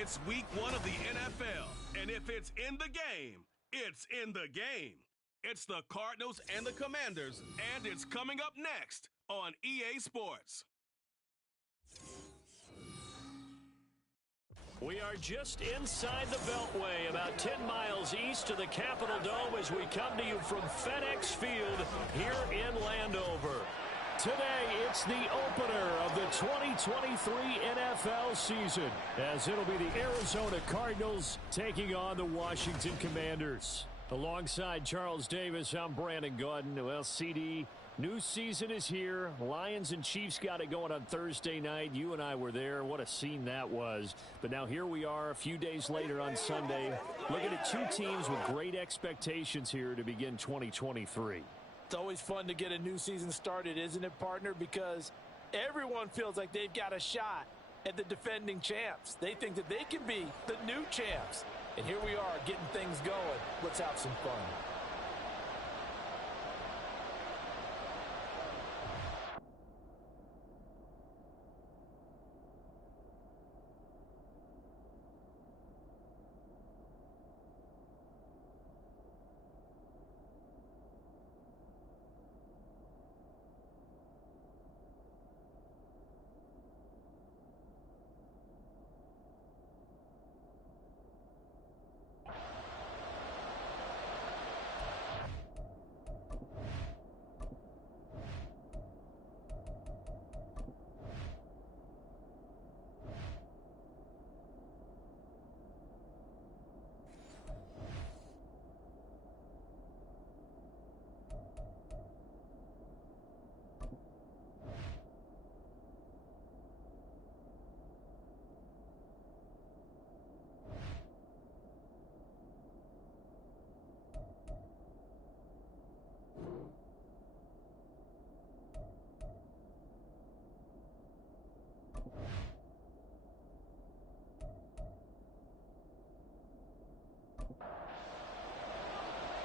It's week 1 of the NFL, and if it's in the game, it's in the game. It's the Cardinals and the Commanders, and it's coming up next on EA Sports. We are just inside the Beltway, about 10 miles east of the Capitol Dome as we come to you from FedEx Field here in Landover. Today, it's the opener of the 2023 NFL season, as it'll be the Arizona Cardinals taking on the Washington Commanders. Alongside Charles Davis, I'm Brandon Gaudin. Well, CD, new season is here. Lions and Chiefs got it going on Thursday night. You and I were there. What a scene that was. But now here we are a few days later on Sunday, looking at two teams with great expectations here to begin 2023. It's always fun to get a new season started, isn't it, partner? Because everyone feels like they've got a shot at the defending champs. They think that they can be the new champs. And here we are getting things going. Let's have some fun.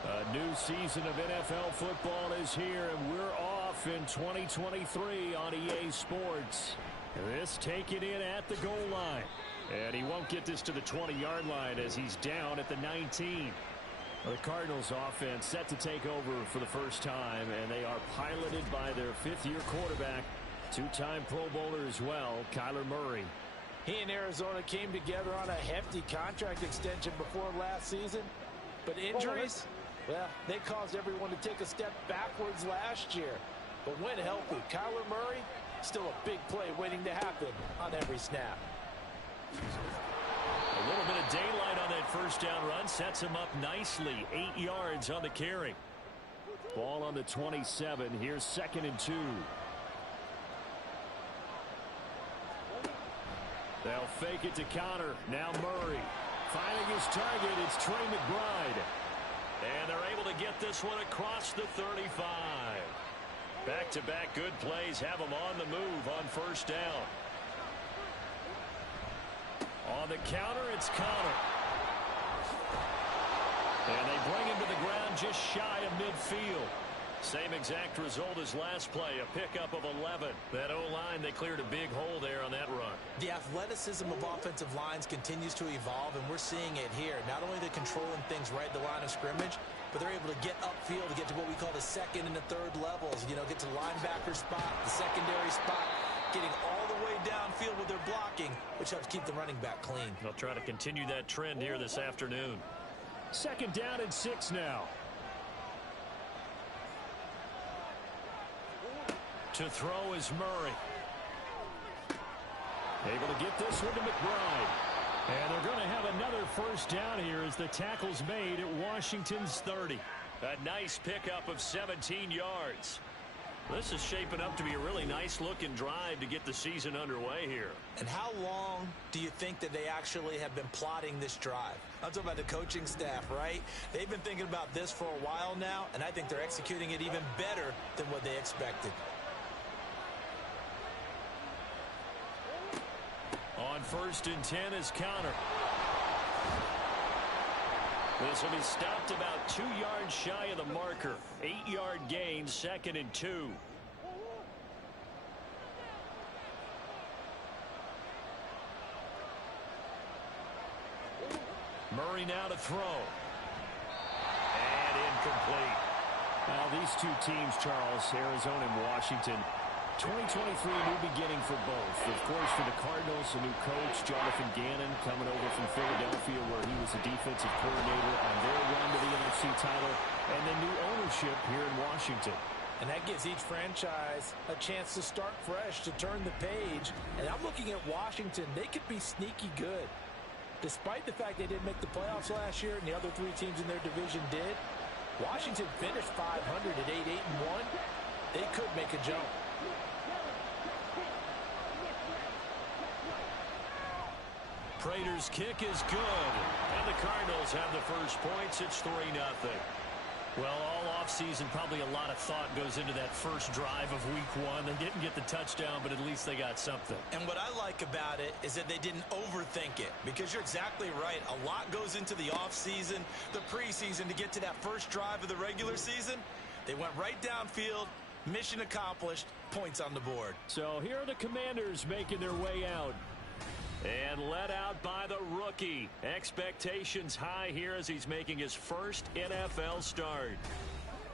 A new season of NFL football is here, and we're off in 2023 on EA Sports. This taken in at the goal line. And he won't get this to the 20-yard line as he's down at the 19. The Cardinals offense set to take over for the first time, and they are piloted by their fifth-year quarterback, two-time Pro Bowler as well, Kyler Murray. He and Arizona came together on a hefty contract extension before last season, but injuries, well, they caused everyone to take a step backwards last year. But when healthy, Kyler Murray, still a big play waiting to happen on every snap. A little bit of daylight on that first down run sets him up nicely. 8 yards on the carry. Ball on the 27. Here's 2nd and 2. They'll fake it to counter. Now Murray. Finding his target, it's Trey McBride. And they're able to get this one across the 35. Back-to-back good plays have them on the move on first down. On the counter, it's Connor. And they bring him to the ground just shy of midfield. Same exact result as last play, a pickup of 11. That O-line, they cleared a big hole there on that run. The athleticism of offensive lines continues to evolve, and we're seeing it here. Not only are they controlling things right at the line of scrimmage, but they're able to get upfield to get to what we call the second and the third levels. You know, get to the linebacker spot, the secondary spot, getting all the way downfield with their blocking, which helps keep the running back clean. They'll try to continue that trend here this afternoon. 2nd down and 6 now. To throw is Murray. Able to get this one to McBride. And they're going to have another first down here as the tackle's made at Washington's 30. A nice pickup of 17 yards. This is shaping up to be a really nice-looking drive to get the season underway here. And how long do you think that they actually have been plotting this drive? I'm talking about the coaching staff, right? They've been thinking about this for a while now, and I think they're executing it even better than what they expected. On 1st and 10 is counter. This will be stopped about 2 yards shy of the marker. 8-yard gain, 2nd and 2. Murray now to throw. And incomplete. Now, these two teams, Charles, Arizona and Washington, 2023, a new beginning for both. Of course, for the Cardinals, a new coach, Jonathan Gannon, coming over from Philadelphia, where he was a defensive coordinator on their run to the NFC title, and then new ownership here in Washington. And that gives each franchise a chance to start fresh, to turn the page. And I'm looking at Washington. They could be sneaky good. Despite the fact they didn't make the playoffs last year and the other three teams in their division did, Washington finished 500 at 8-8-1. They could make a jump. Prater's kick is good. And the Cardinals have the first points. It's 3-0. Well, all offseason, probably a lot of thought goes into that first drive of week one. They didn't get the touchdown, but at least they got something. And what I like about it is that they didn't overthink it, because you're exactly right. A lot goes into the offseason, the preseason, to get to that first drive of the regular season. They went right downfield, mission accomplished, points on the board. So here are the Commanders making their way out. And led out by the rookie. Expectations high here as he's making his first NFL start.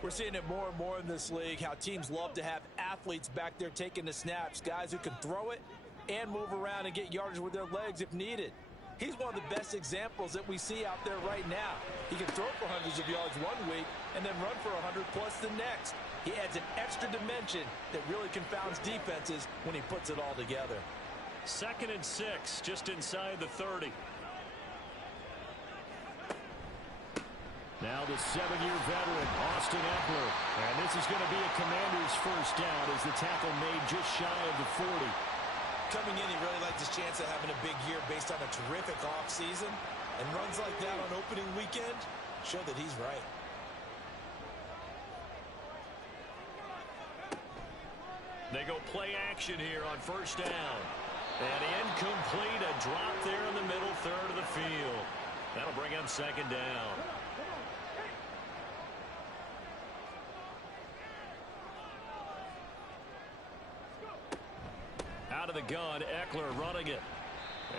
We're seeing it more and more in this league, how teams love to have athletes back there taking the snaps, guys who can throw it and move around and get yardage with their legs if needed. He's one of the best examples that we see out there right now. He can throw for hundreds of yards one week and then run for 100+ the next. He adds an extra dimension that really confounds defenses when he puts it all together. 2nd and 6, just inside the 30. Now the 7-year veteran, Austin Eckler. And this is going to be a Commander's first down as the tackle made just shy of the 40. Coming in, he really liked his chance of having a big year based on a terrific offseason. And runs like that on opening weekend show that he's right. They go play action here on first down. And incomplete, a drop there in the middle third of the field. That'll bring up 2nd down. Out of the gun, Eckler running it.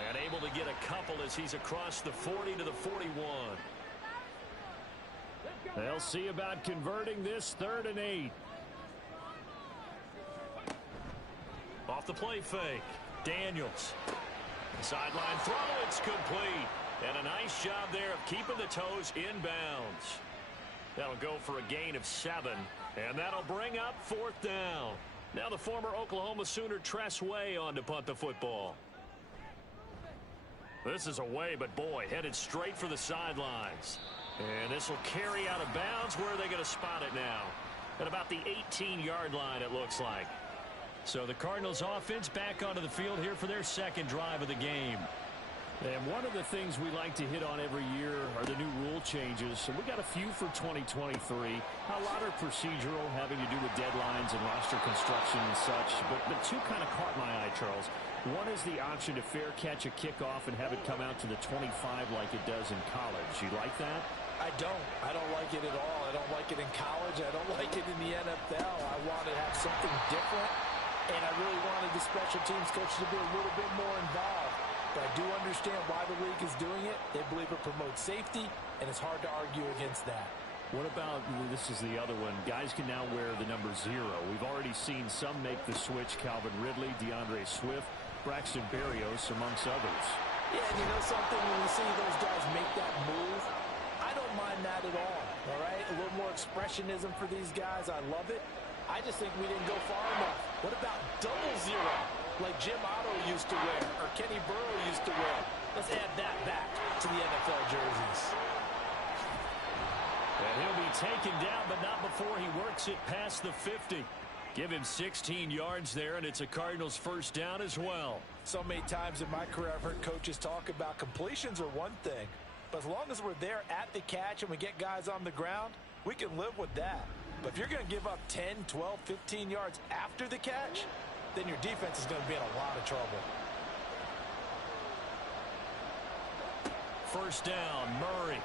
And able to get a couple as he's across the 40 to the 41. They'll see about converting this 3rd and 8. Off the play fake. Daniels. Sideline throw, it's complete. And a nice job there of keeping the toes inbounds. That'll go for a gain of 7. And that'll bring up 4th down. Now the former Oklahoma Sooner Tress Way on to punt the football. This is away, but boy, headed straight for the sidelines. And this will carry out of bounds. Where are they going to spot it now? At about the 18-yard line, it looks like. So the Cardinals offense back onto the field here for their 2nd drive of the game. And one of the things we like to hit on every year are the new rule changes. So we got a few for 2023. A lot are procedural, having to do with deadlines and roster construction and such. But two kind of caught my eye, Charles. One is the option to fair catch a kickoff and have it come out to the 25 like it does in college. You like that? I don't. I don't like it at all. I don't like it in college. I don't like it in the NFL. I want to have something different. And I really wanted the special teams coach to be a little bit more involved. But I do understand why the league is doing it. They believe it promotes safety, and it's hard to argue against that. What about, this is the other one, guys can now wear the number 0. We've already seen some make the switch, Calvin Ridley, DeAndre Swift, Braxton Berrios, amongst others. Yeah, and you know something, when we see those guys make that move, I don't mind that at all right? A little more expressionism for these guys. I love it. I just think we didn't go far enough. What about double 0, like Jim Otto used to wear, or Kenny Burrow used to wear? Let's add that back to the NFL jerseys. And he'll be taken down, but not before he works it past the 50. Give him 16 yards there, and it's a Cardinals first down as well. So many times in my career, I've heard coaches talk about completions are one thing, but as long as we're there at the catch and we get guys on the ground, we can live with that. But if you're going to give up 10, 12, 15 yards after the catch, then your defense is going to be in a lot of trouble. First down, Murray.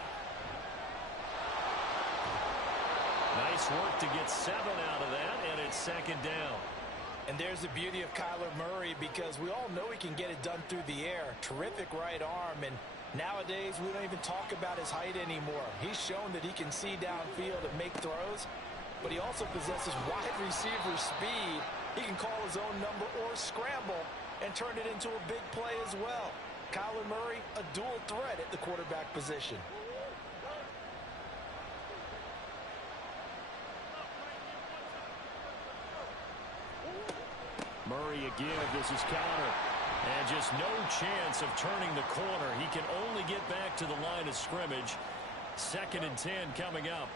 Nice work to get 7 out of that, and it's 2nd down. And there's the beauty of Kyler Murray, because we all know he can get it done through the air. Terrific right arm, and Nowadays, we don't even talk about his height anymore. He's shown that he can see downfield and make throws, but he also possesses wide receiver speed. He can call his own number or scramble and turn it into a big play as well. Kyler Murray, a dual threat at the quarterback position. Murray again, this is counter. And just no chance of turning the corner. He can only get back to the line of scrimmage. 2nd and 10 coming up.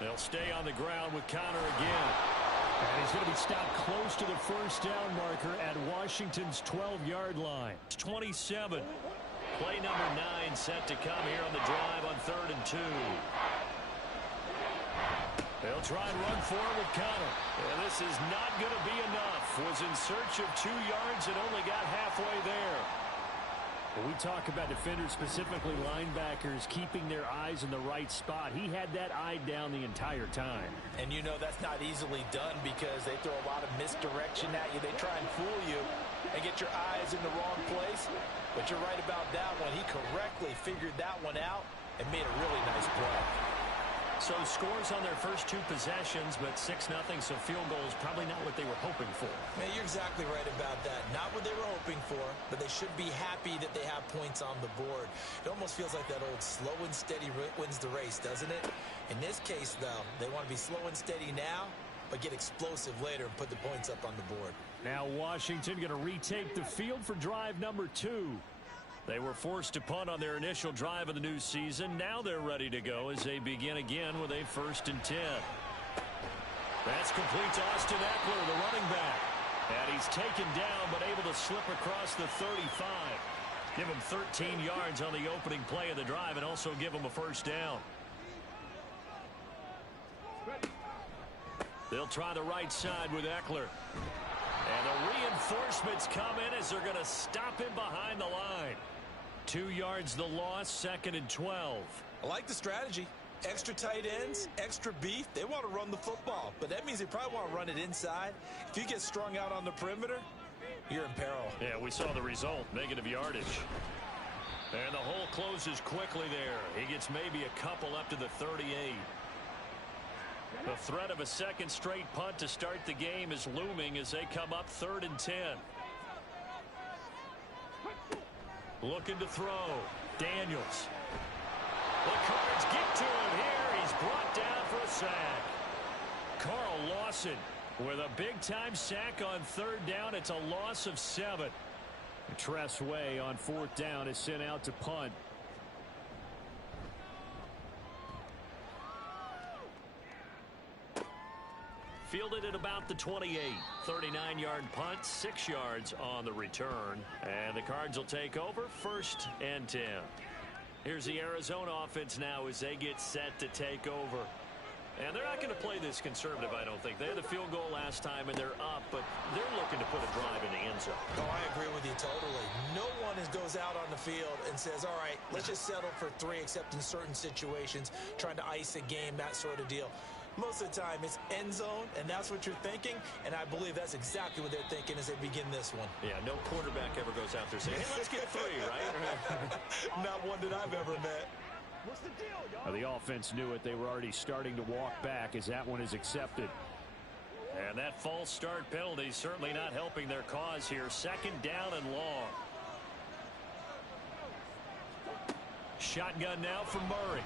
They'll stay on the ground with Connor again. And he's going to be stopped close to the first down marker at Washington's 12-yard line. It's 27. Play number 9 set to come here on the drive on 3rd and 2. They'll try and run forward with Connor. And this is not going to be enough. Was in search of 2 yards and only got halfway there. When we talk about defenders, specifically linebackers, keeping their eyes in the right spot, he had that eye down the entire time. And you know that's not easily done because they throw a lot of misdirection at you. They try and fool you and get your eyes in the wrong place. But you're right about that one. He correctly figured that one out and made a really nice play. So scores on their first 2 possessions, but 6-0, so field goal is probably not what they were hoping for. Man, you're exactly right about that. Not what they were hoping for, but they should be happy that they have points on the board. It almost feels like that old slow and steady wins the race, doesn't it? In this case, though, they want to be slow and steady now, but get explosive later and put the points up on the board. Now Washington going to retake the field for drive number 2. They were forced to punt on their initial drive of the new season. Now they're ready to go as they begin again with a 1st and 10. That's complete to Austin Eckler, the running back. And he's taken down but able to slip across the 35. Give him 13 yards on the opening play of the drive and also give him a 1st down. They'll try the right side with Eckler. And the reinforcements come in as they're going to stop him behind the line. 2 yards the loss, 2nd and 12. I like the strategy. Extra tight ends, extra beef. They want to run the football, but that means they probably want to run it inside. If you get strung out on the perimeter, you're in peril. Yeah, we saw the result, negative yardage. And the hole closes quickly there. He gets maybe a couple up to the 38. The threat of a 2nd straight punt to start the game is looming as they come up 3rd and 10. Looking to throw. Daniels. The Cards get to him here. He's brought down for a sack. Carl Lawson with a big-time sack on 3rd down. It's a loss of 7. Tress Way on 4th down is sent out to punt. Fielded at about the 28. 39-yard punt, 6 yards on the return. And the Cards will take over 1st and 10. Here's the Arizona offense now as they get set to take over. And they're not going to play this conservative, I don't think. They had the field goal last time, and they're up, but they're looking to put a drive in the end zone. Oh, I agree with you totally. No one goes out on the field and says, all right, let's just settle for 3, except in certain situations, trying to ice a game, that sort of deal. Most of the time, it's end zone, and that's what you're thinking, and I believe that's exactly what they're thinking as they begin this one. Yeah, no quarterback ever goes out there saying, hey, let's get 3, right? Not one that I've ever met. What's the deal, y'all? The offense knew it. They were already starting to walk back as that one is accepted. And that false start penalty certainly not helping their cause here. 2nd down and long. Shotgun now from Murray.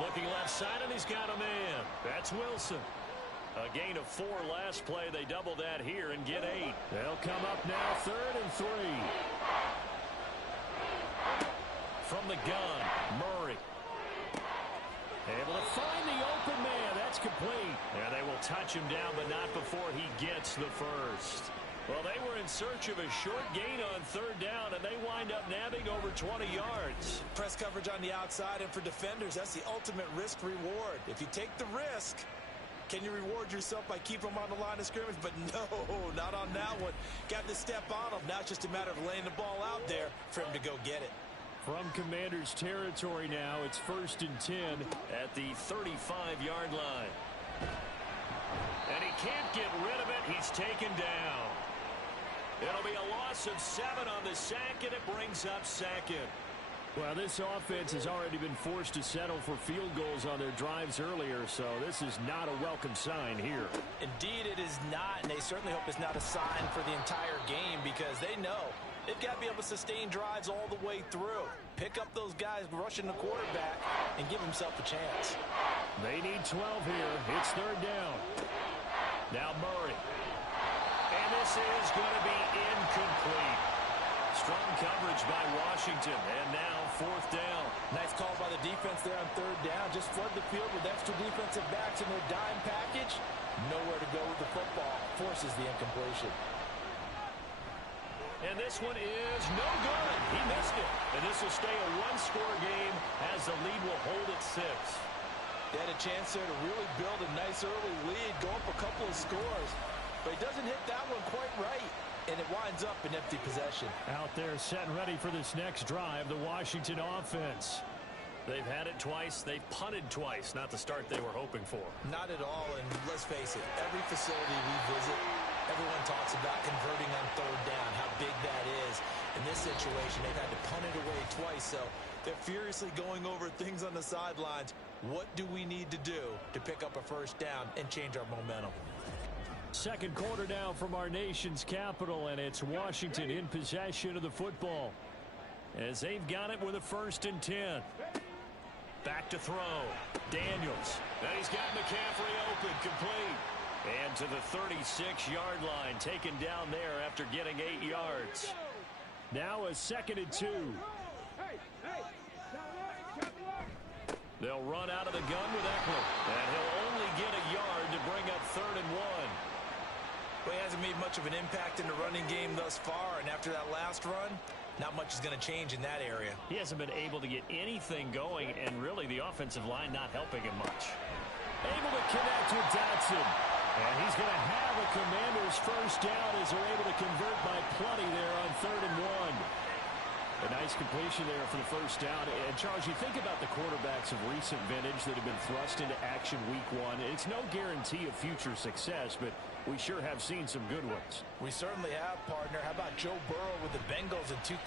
Looking left side, and he's got a man. That's Wilson. A gain of 4 last play. They double that here and get 8. They'll come up now 3rd and 3. From the gun, Murray. Able to find the open man. That's complete. And they will touch him down, but not before he gets the first. Well, they were in search of a short gain on 3rd down, and they wind up nabbing over 20 yards. Press coverage on the outside, and for defenders, that's the ultimate risk-reward. If you take the risk, can you reward yourself by keeping them on the line of scrimmage? But no, not on that one. Got to step on them. Now it's just a matter of laying the ball out there for him to go get it. From Commanders territory now, it's 1st and 10 at the 35-yard line. And he can't get rid of it. He's taken down. It'll be a loss of 7 on the sack, and it brings up second. Well, this offense has already been forced to settle for field goals on their drives earlier, so this is not a welcome sign here. Indeed, it is not, and they certainly hope it's not a sign for the entire game because they know they've got to be able to sustain drives all the way through. Pick up those guys rushing the quarterback and give himself a chance. They need 12 here. It's third down. Now Murray. And this is going to be incomplete. Strong coverage by Washington, and now fourth down. Nice call by the defense there on third down. Just flood the field with extra defensive backs in their dime package. Nowhere to go with the football. Forces the incompletion. And this one is no good. He missed it. And this will stay a one-score game as the lead will hold at 6. They had a chance there to really build a nice early lead, go up a couple of scores. But he doesn't hit that one quite right, and it winds up an empty possession. Out there set and ready for this next drive, the Washington offense. They've had it twice. They've punted twice. Not the start they were hoping for. Not at all, and let's face it, every facility we visit, everyone talks about converting on third down, how big that is. In this situation, they've had to punt it away twice, so they're furiously going over things on the sidelines. What do we need to do to pick up a first down and change our momentum? Second quarter now from our nation's capital, and it's Washington in possession of the football as they've got it with a 1st and 10. Back to throw. Daniels. And he's got McCaffrey open, complete. And to the 36-yard line, taken down there after getting 8 yards. Now a 2nd and 2. They'll run out of the gun with Eckler. And he'll only get a yard to bring up 3rd and 1. Well, he hasn't made much of an impact in the running game thus far, and after that last run, not much is going to change in that area. He hasn't been able to get anything going, and really the offensive line not helping him much. Able to connect with Dotson. And he's going to have a Commander's first down as they're able to convert by plenty there on 3rd and 1. A nice completion there for the first down. And, Charles, you think about the quarterbacks of recent vintage that have been thrust into action week 1. It's no guarantee of future success, but we sure have seen some good ones. We certainly have, partner. How about Joe Burrow with the Bengals in 2020?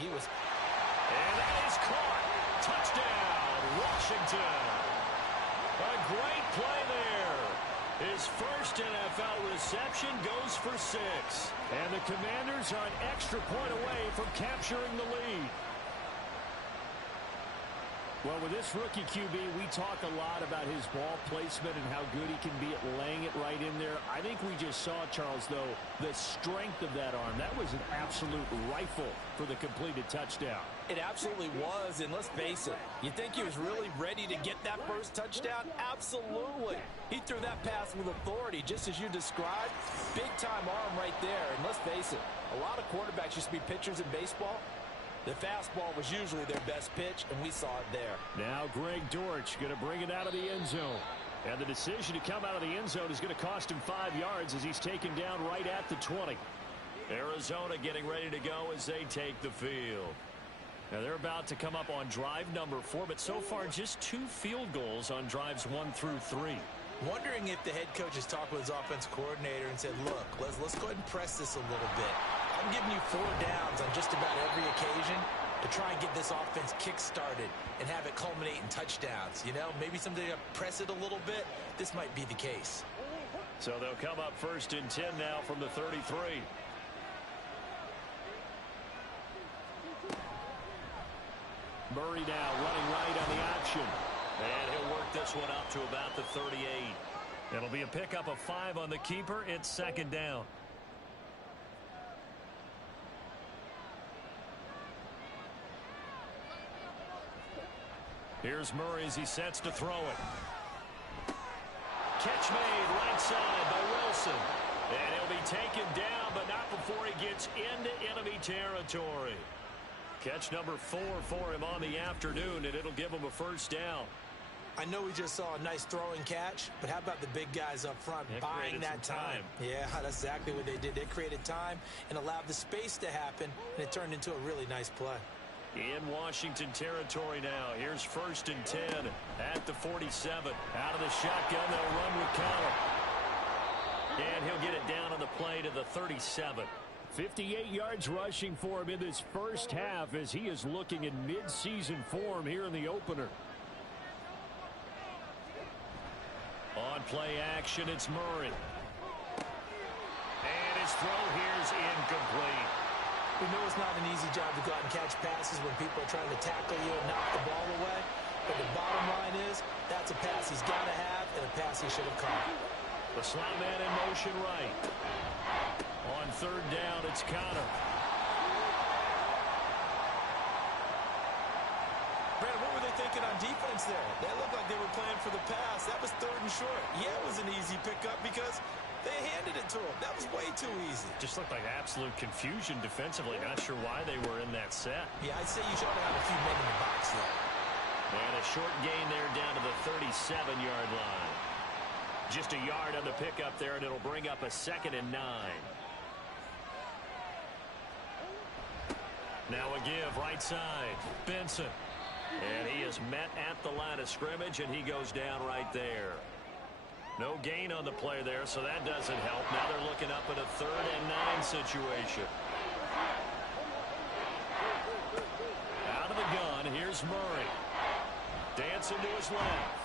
He was... And that is caught. Touchdown, Washington. A great play there. His first NFL reception goes for 6. And the Commanders are an extra point away from capturing the lead. Well, with this rookie QB, we talk a lot about his ball placement and how good he can be at laying it right in there. I think we just saw, Charles, though, the strength of that arm. That was an absolute rifle for the completed touchdown. It absolutely was, and let's face it, you think he was really ready to get that first touchdown? Absolutely. He threw that pass with authority, just as you described. Big-time arm right there, and let's face it, a lot of quarterbacks used to be pitchers in baseball. The fastball was usually their best pitch, and we saw it there. Now Greg Dortch going to bring it out of the end zone. And the decision to come out of the end zone is going to cost him 5 yards as he's taken down right at the 20. Arizona getting ready to go as they take the field. Now they're about to come up on drive number 4, but so far just 2 field goals on drives 1 through 3. Wondering if the head coach has talked with his offensive coordinator and said, look, let's go ahead and press this a little bit. I'm giving you 4 downs on just about every occasion to try and get this offense kick-started and have it culminate in touchdowns. You know, maybe someday to press it a little bit. This might be the case. So they'll come up 1st and 10 now from the 33. Murray now running right on the option. And he'll work this one up to about the 38. It'll be a pickup of 5 on the keeper. It's 2nd down. Here's Murray as he sets to throw it. Catch made right side by Wilson. And he'll be taken down, but not before he gets into enemy territory. Catch number 4 for him on the afternoon, and it'll give him a first down. I know we just saw a nice throwing catch, but how about the big guys up front buying that time? Yeah, that's exactly what they did. They created time and allowed the space to happen, and it turned into a really nice play. In Washington territory now. Here's 1st and 10 at the 47. Out of the shotgun, they'll run with Connor. And he'll get it down on the play to the 37. 58 yards rushing for him in this first half as he is looking in mid-season form here in the opener. On play action, it's Murray. And his throw here is incomplete. We know it's not an easy job to go out and catch passes when people are trying to tackle you and knock the ball away. But the bottom line is, that's a pass he's got to have and a pass he should have caught. The slot man in motion right. On third down, it's Connor. Brandon, what were they thinking on defense there? That looked like they were playing for the pass. That was third and short. Yeah, it was an easy pickup because they handed it to him. That was way too easy. Just looked like absolute confusion defensively. Not sure why they were in that set. Yeah, I'd say you should have a few men in the box there. And a short gain there down to the 37-yard line. Just a yard on the pickup there, and it'll bring up a 2nd and 9. Now a give right side. Benson. And he is met at the line of scrimmage, and he goes down right there. No gain on the play there, so that doesn't help. Now they're looking up at a 3rd and 9 situation. Out of the gun, here's Murray. Dancing to his left.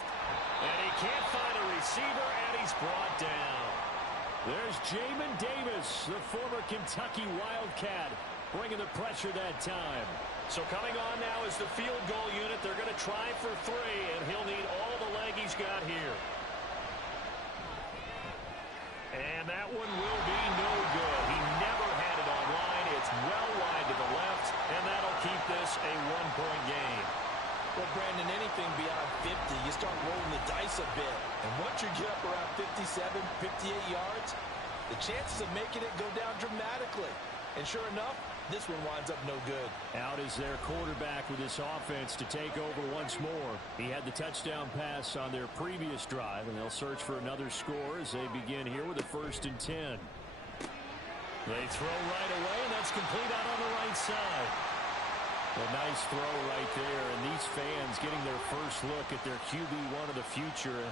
And he can't find a receiver, and he's brought down. There's Jamin Davis, the former Kentucky Wildcat, bringing the pressure that time. So coming on now is the field goal unit. They're going to try for 3, and he'll need all the leg he's got here. And that one will be no good. He never had it online. It's well wide to the left, and that'll keep this a 1-point game. Well, Brandon, anything beyond 50, you start rolling the dice a bit. And once you get up around 57, 58 yards, the chances of making it go down dramatically. And sure enough, this one winds up no good. Out is their quarterback with this offense to take over once more. He had the touchdown pass on their previous drive, and they'll search for another score as they begin here with a 1st and 10. They throw right away, and that's complete out on the right side. A nice throw right there, and these fans getting their first look at their QB1 of the future.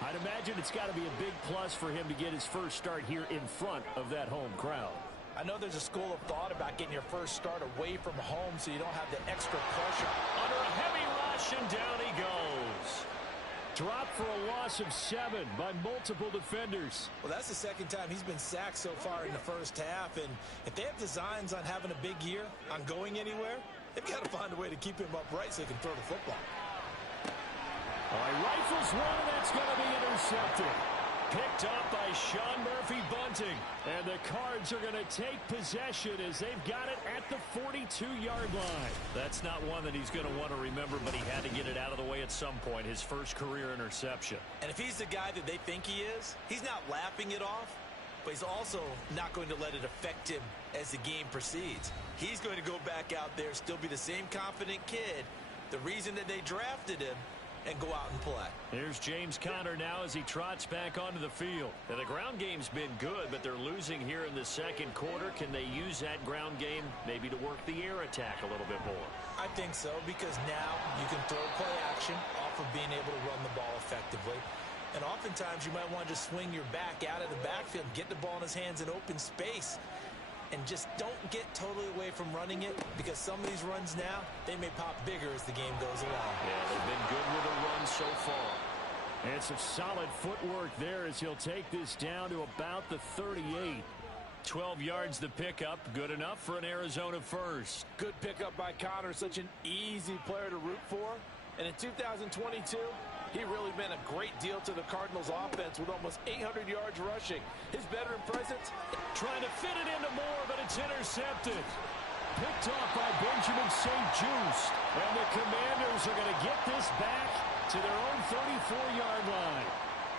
I'd imagine it's got to be a big plus for him to get his first start here in front of that home crowd. I know there's a school of thought about getting your first start away from home so you don't have the extra pressure. Under a heavy rush, and down he goes. Dropped for a loss of 7 by multiple defenders. Well, that's the second time he's been sacked so far in the first half, and if they have designs on having a big year, on going anywhere, they've got to find a way to keep him upright so he can throw the football. All right, rifles one, and that's going to be intercepted. Picked up by Sean Murphy-Bunting. And the Cards are going to take possession as they've got it at the 42-yard line. That's not one that he's going to want to remember, but he had to get it out of the way at some point. His first career interception. And if he's the guy that they think he is, he's not laughing it off, but he's also not going to let it affect him as the game proceeds. He's going to go back out there, still be the same confident kid, the reason that they drafted him, and go out and play. Here's James Conner now as he trots back onto the field. And the ground game's been good, but they're losing here in the second quarter. Can they use that ground game maybe to work the air attack a little bit more? I think so, because now you can throw play action off of being able to run the ball effectively. And oftentimes you might want to just swing your back out of the backfield, get the ball in his hands in open space, and just don't get totally away from running it, because some of these runs now, they may pop bigger as the game goes along. Yeah, they've been good with a run so far. And some solid footwork there as he'll take this down to about the 38. 12 yards the pickup, good enough for an Arizona first. Good pickup by Conner, such an easy player to root for. And in 2022, he really meant a great deal to the Cardinals offense with almost 800 yards rushing. His veteran presence. Trying to fit it into Moore, but it's intercepted. Picked off by Benjamin St. Juste. And the Commanders are going to get this back to their own 34-yard line.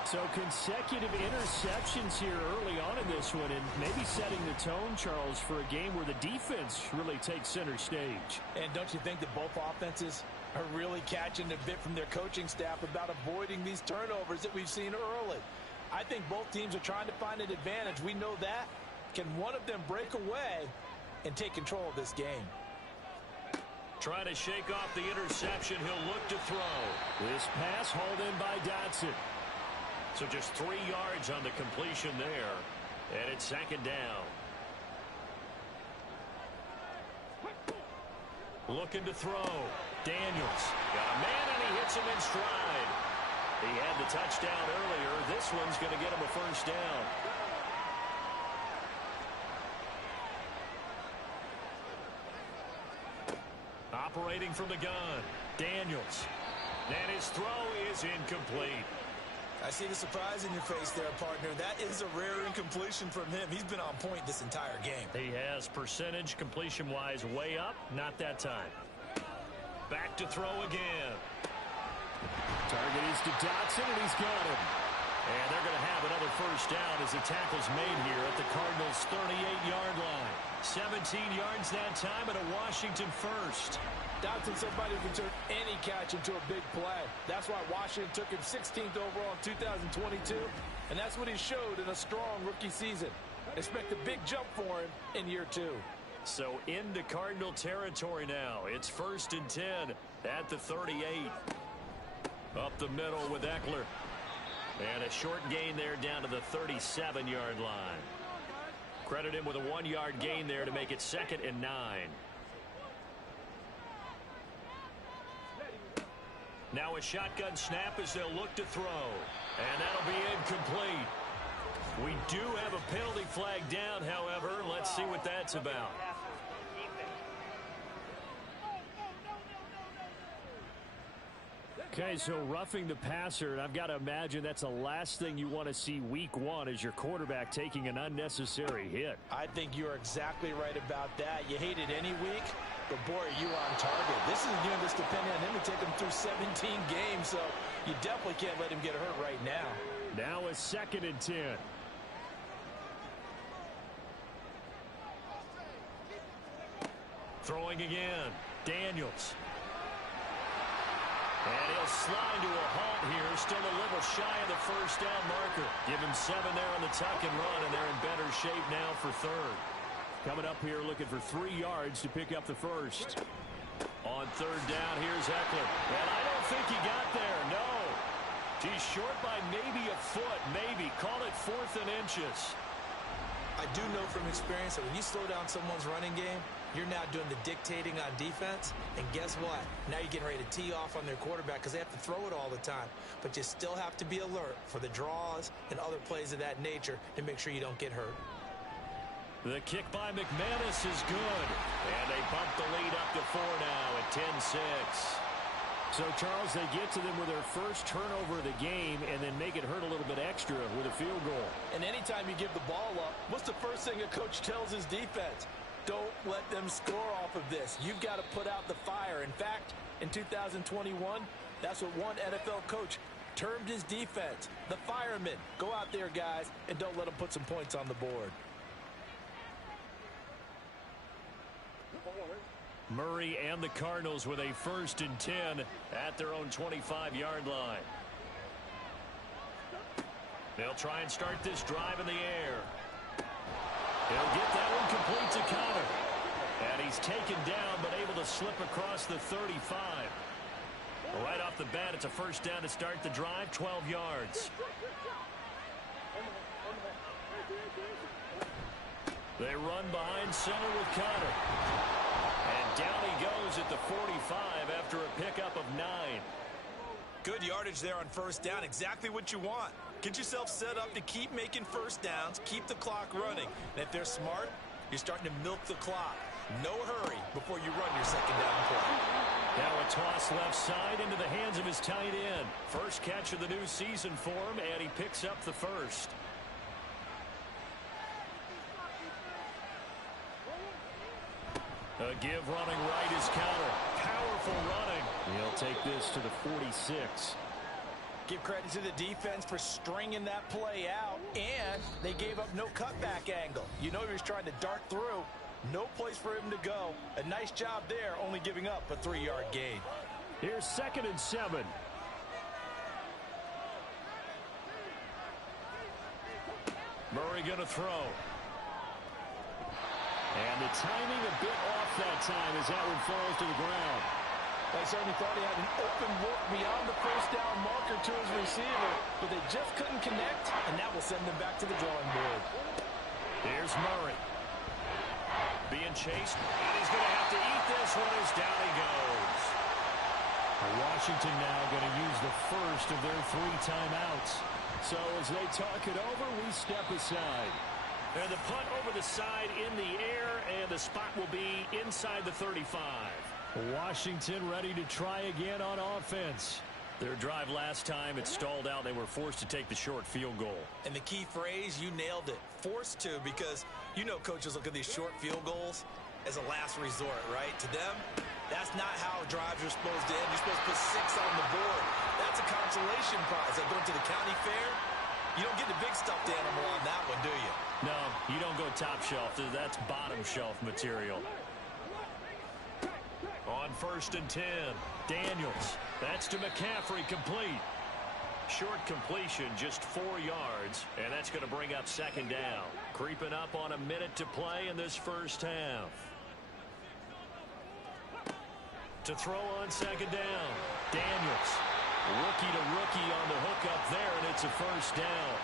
So consecutive interceptions here early on in this one, and maybe setting the tone, Charles, for a game where the defense really takes center stage. And don't you think that both offenses are really catching a bit from their coaching staff about avoiding these turnovers that we've seen early? I think both teams are trying to find an advantage. We know that. Can one of them break away and take control of this game? Trying to shake off the interception. He'll look to throw. This pass hauled in by Dotson. So just 3 yards on the completion there. And it's second down. Looking to throw. Daniels got a man, and he hits him in stride. He had the touchdown earlier. This one's going to get him a first down. Operating from the gun, Daniels. And his throw is incomplete. I see the surprise in your face there, partner. That is a rare incompletion from him. He's been on point this entire game. He has percentage completion-wise way up. Not that time. Back to throw again. Target is to Dotson, and he's got him. And they're going to have another first down as the tackle's made here at the Cardinals' 38-yard line. 17 yards that time and a Washington first. Dotson, somebody who can turn any catch into a big play. That's why Washington took him 16th overall in 2022, and that's what he showed in a strong rookie season. Expect a big jump for him in year 2. So into Cardinal territory now. It's 1st and 10 at the 38. Up the middle with Eckler. And a short gain there down to the 37-yard line. Credit him with a 1-yard gain there to make it 2nd and 9. Now a shotgun snap as they'll look to throw. And that'll be incomplete. We do have a penalty flag down, however. Let's see what that's about. Okay, so roughing the passer, and I've got to imagine that's the last thing you want to see week 1 is your quarterback taking an unnecessary hit. I think you're exactly right about that. You hate it any week, but boy, are you on target. This is just depending on him to take him through 17 games, so you definitely can't let him get hurt right now. Now a 2nd and 10. Throwing again. Daniels. And he'll slide to a halt here. Still a little shy of the first down marker. Give him 7 there on the tuck and run, and they're in better shape now for 3rd. Coming up here looking for 3 yards to pick up the first. On 3rd down, here's Eckler. And I don't think he got there, no. He's short by maybe a foot, maybe. Call it 4th and inches. I do know from experience that when you slow down someone's running game, you're now doing the dictating on defense, and guess what? Now you're getting ready to tee off on their quarterback because they have to throw it all the time. But you still have to be alert for the draws and other plays of that nature to make sure you don't get hurt. The kick by McManus is good, and they bump the lead up to 4 now at 10-6. So, Charles, they get to them with their first turnover of the game and then make it hurt a little bit extra with a field goal. And anytime you give the ball up, what's the first thing a coach tells his defense? Don't let them score off of this. You've got to put out the fire. In fact, in 2021, that's what one NFL coach termed his defense. The firemen. Go out there, guys, and don't let them put some points on the board. Murray and the Cardinals with a 1st and 10 at their own 25-yard line. They'll try and start this drive in the air. He'll get that one complete to Connor. And he's taken down but able to slip across the 35. Right off the bat, it's a 1st down to start the drive, 12 yards. They run behind center with Connor. And down he goes at the 45 after a pickup of 9. Good yardage there on 1st down. Exactly what you want. Get yourself set up to keep making 1st downs, keep the clock running. And if they're smart, you're starting to milk the clock. No hurry before you run your 2nd down play. Now a toss left side into the hands of his tight end. First catch of the new season for him, and he picks up the first. A give running right is Connor. Powerful running. He'll take this to the 46. Give credit to the defense for stringing that play out, and they gave up no cutback angle. You know he was trying to dart through. No place for him to go. A nice job there, only giving up a 3-yard gain. Here's 2nd and 7. Murray going to throw. And the timing a bit off that time as that one falls to the ground. They certainly thought he had an open look beyond the 1st down marker to his receiver, but they just couldn't connect, and that will send them back to the drawing board. Here's Murray. Being chased, and he's going to have to eat this one as down he goes. Washington now going to use the first of their 3 timeouts. So as they talk it over, we step aside. And the punt over the side in the air, and the spot will be inside the 35. Washington ready to try again on offense. Their drive last time, it stalled out. They were forced to take the short field goal. And the key phrase, you nailed it, forced to, because you know coaches look at these short field goals as a last resort, right? To them, that's not how drives are supposed to end. You're supposed to put 6 on the board. That's a consolation prize. Like going to the county fair, you don't get the big stuffed animal on that one, do you? No, you don't go top shelf. That's bottom shelf material. On 1st and 10, Daniels. That's to McCaffrey, complete. Short completion, just 4 yards, and that's going to bring up 2nd down. Creeping up on a minute to play in this first half. To throw on 2nd down, Daniels. Rookie to rookie on the hook up there, and it's a first down.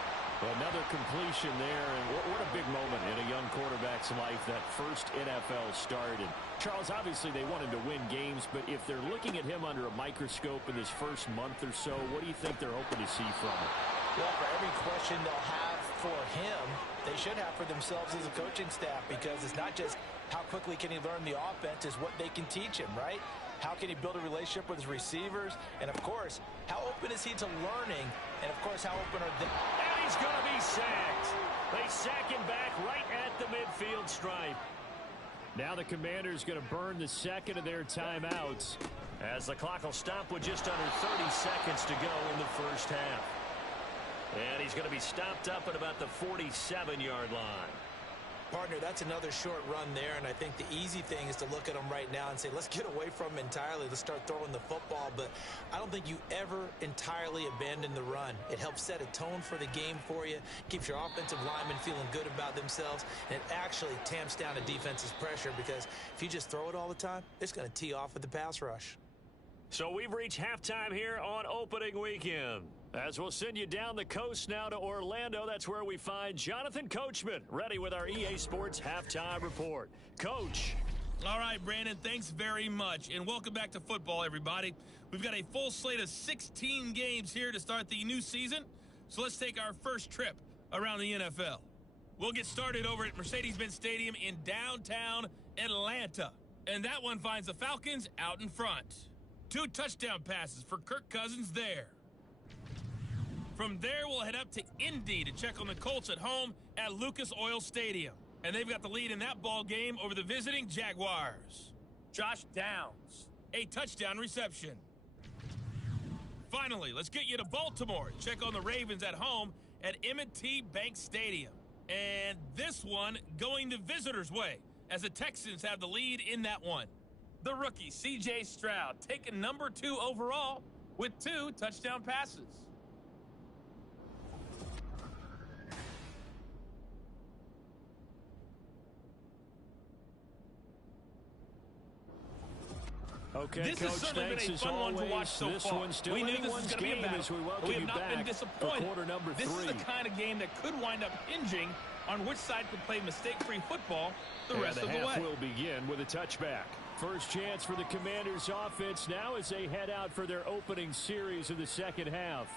Another completion there, and what a big moment in a young quarterback's life, that first NFL start. And Charles, obviously they wanted to win games, but if they're looking at him under a microscope in this first month or so, what do you think they're hoping to see from him? Well, for every question they'll have for him, they should have for themselves as a coaching staff, because it's not just how quickly can he learn the offense, it's what they can teach him, right? How can he build a relationship with his receivers? And, of course, how open is he to learning? And, of course, how open are they? And he's going to be sacked. They sack him back right at the midfield stripe. Now the Commanders going to burn the second of their timeouts, as the clock will stop with just under 30 seconds to go in the first half. And he's going to be stopped up at about the 47-yard line. Partner, that's another short run there, and I think the easy thing is to look at him right now and say, let's get away from him entirely. Let's start throwing the football, but I don't think you ever entirely abandon the run. It helps set a tone for the game for you, keeps your offensive linemen feeling good about themselves, and it actually tamps down a defense's pressure, because if you just throw it all the time, it's going to tee off with the pass rush. So we've reached halftime here on opening weekend. As we'll send you down the coast now to Orlando, that's where we find Jonathan Coachman, ready with our EA Sports Halftime Report. Coach. All right, Brandon, thanks very much. And welcome back to football, everybody. We've got a full slate of 16 games here to start the new season. So let's take our first trip around the NFL. We'll get started over at Mercedes-Benz Stadium in downtown Atlanta. And that one finds the Falcons out in front. 2 touchdown passes for Kirk Cousins there. From there, we'll head up to Indy to check on the Colts at home at Lucas Oil Stadium. And they've got the lead in that ball game over the visiting Jaguars. Josh Downs, a touchdown reception. Finally, let's get you to Baltimore. Check on the Ravens at home at M&T Bank Stadium. And this one going the visitors' way, as the Texans have the lead in that one. The rookie, C.J. Stroud, taken number 2 overall with 2 touchdown passes. Okay, this Coach, has certainly been a fun one to watch so far. We knew this was going to be a battle. We have not been disappointed. Quarter number 3. This is the kind of game that could wind up hinging on which side could play mistake-free football the rest of the way. The half will begin with a touchback. First chance for the Commanders' offense now as they head out for their opening series of the second half.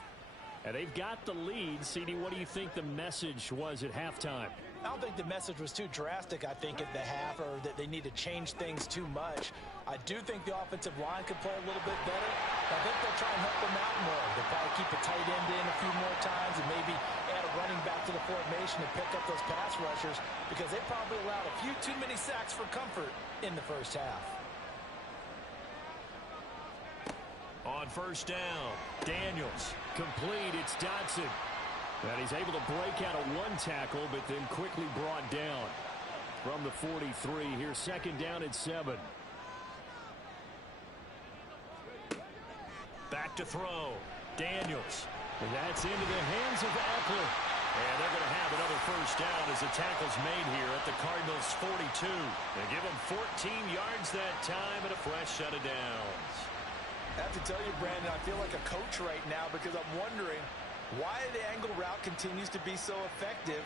And they've got the lead. CD, what do you think the message was at halftime? I don't think the message was too drastic, I think, at the half, or that they need to change things too much. I do think the offensive line could play a little bit better. I think they'll try and help them out more. They'll probably keep a tight end in a few more times and maybe add a running back to the formation to pick up those pass rushers, because they probably allowed a few too many sacks for comfort in the first half. On first down, Daniels. Complete, it's Dotson. And he's able to break out of 1 tackle, but then quickly brought down from the 43. Here's second down at 7. Back to throw. Daniels. And that's into the hands of Eckler. And they're going to have another first down as the tackle's made here at the Cardinals' 42. They give them 14 yards that time and a fresh set of downs. I have to tell you, Brandon, I feel like a coach right now, because I'm wondering why the angle route continues to be so effective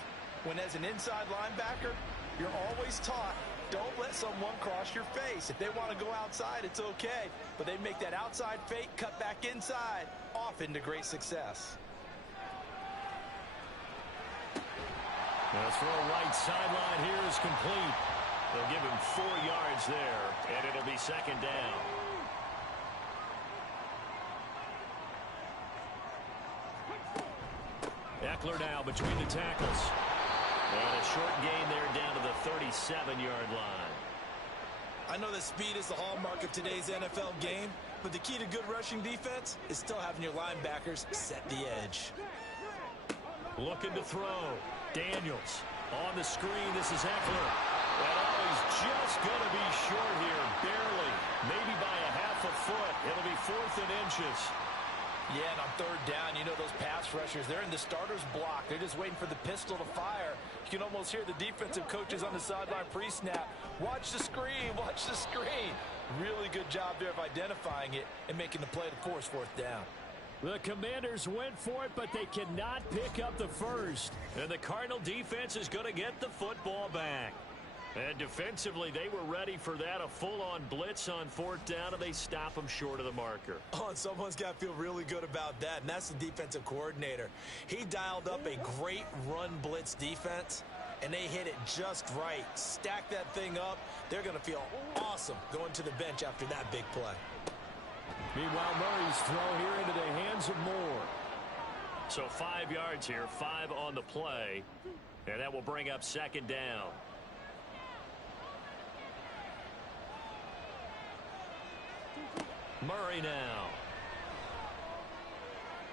when as an inside linebacker, you're always taught, don't let someone cross your face. If they want to go outside, it's okay. But they make that outside fake, cut back inside, often to great success. The throw right sideline here is complete. They'll give him 4 yards there, and it'll be second down. Eckler now between the tackles. And a short gain there down to the 37-yard line. I know that speed is the hallmark of today's NFL game, but the key to good rushing defense is still having your linebackers set the edge. Looking to throw. Daniels on the screen. This is Eckler. And he's just going to be short here, barely. Maybe by a half a foot. It'll be 4th and inches. Yeah, and on third down, you know those pass rushers, they're in the starter's block. They're just waiting for the pistol to fire. You can almost hear the defensive coaches on the sideline pre-snap. Watch the screen, watch the screen. Really good job there of identifying it and making the play to force 4th down. The Commanders went for it, but they cannot pick up the first. And the Cardinal defense is going to get the football back. And defensively, they were ready for that, a full-on blitz on 4th down, and they stop them short of the marker. Oh, and someone's got to feel really good about that, and that's the defensive coordinator. He dialed up a great run blitz defense, and they hit it just right. Stack that thing up. They're going to feel awesome going to the bench after that big play. Meanwhile, Murray's throw here into the hands of Moore. So 5 yards here, 5 on the play, and that will bring up second down. Murray now.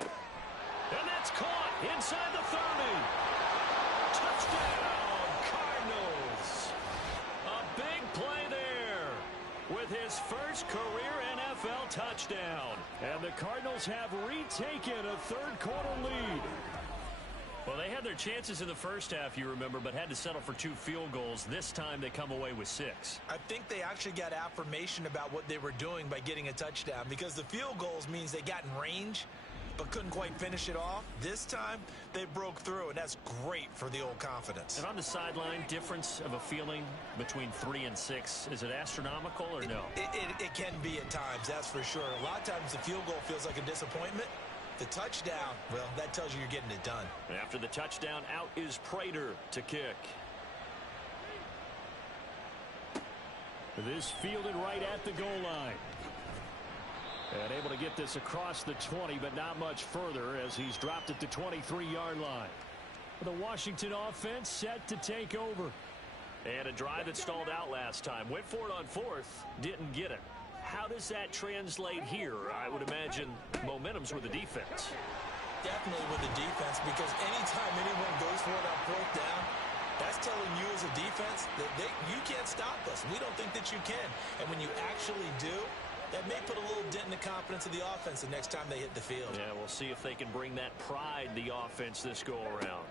And that's caught inside the 30. Touchdown, Cardinals. A big play there with his first career NFL touchdown. And the Cardinals have retaken a third-quarter lead. Well, they had their chances in the first half, you remember, but had to settle for 2 field goals. This time they come away with 6. I think they actually got affirmation about what they were doing by getting a touchdown, because the field goals means they got in range but couldn't quite finish it off. This time they broke through, and that's great for the old confidence. And on the sideline, difference of a feeling between 3 and 6, is it astronomical or no? It can be at times, that's for sure. A lot of times the field goal feels like a disappointment. The touchdown, well, that tells you you're getting it done. After the touchdown, out is Prater to kick. This fielded right at the goal line. And able to get this across the 20, but not much further as he's dropped it to 23-yard line. The Washington offense set to take over. And a drive that stalled out last time. Went for it on 4th, didn't get it. How does that translate here? I would imagine momentum's with the defense. Definitely with the defense, because anytime anyone goes for it on 4th down, that's telling you as a defense that you can't stop us. We don't think that you can. And when you actually do, that may put a little dent in the confidence of the offense the next time they hit the field. Yeah, we'll see if they can bring that pride, the offense, this go-around.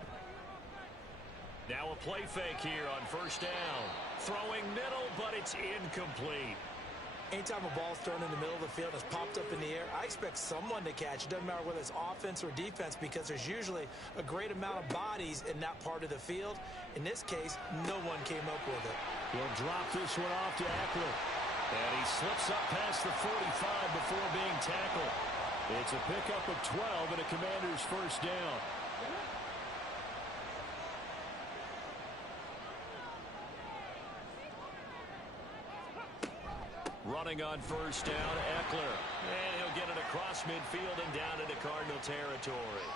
Now a play fake here on 1st down. Throwing middle, but it's incomplete. Anytime a ball's thrown in the middle of the field and it's popped up in the air, I expect someone to catch. It doesn't matter whether it's offense or defense, because there's usually a great amount of bodies in that part of the field. In this case, no one came up with it. He'll drop this one off to Eckler. And he slips up past the 45 before being tackled. It's a pickup of 12 and a Commander's 1st down. Running on 1st down, Eckler. And he'll get it across midfield and down into Cardinal territory.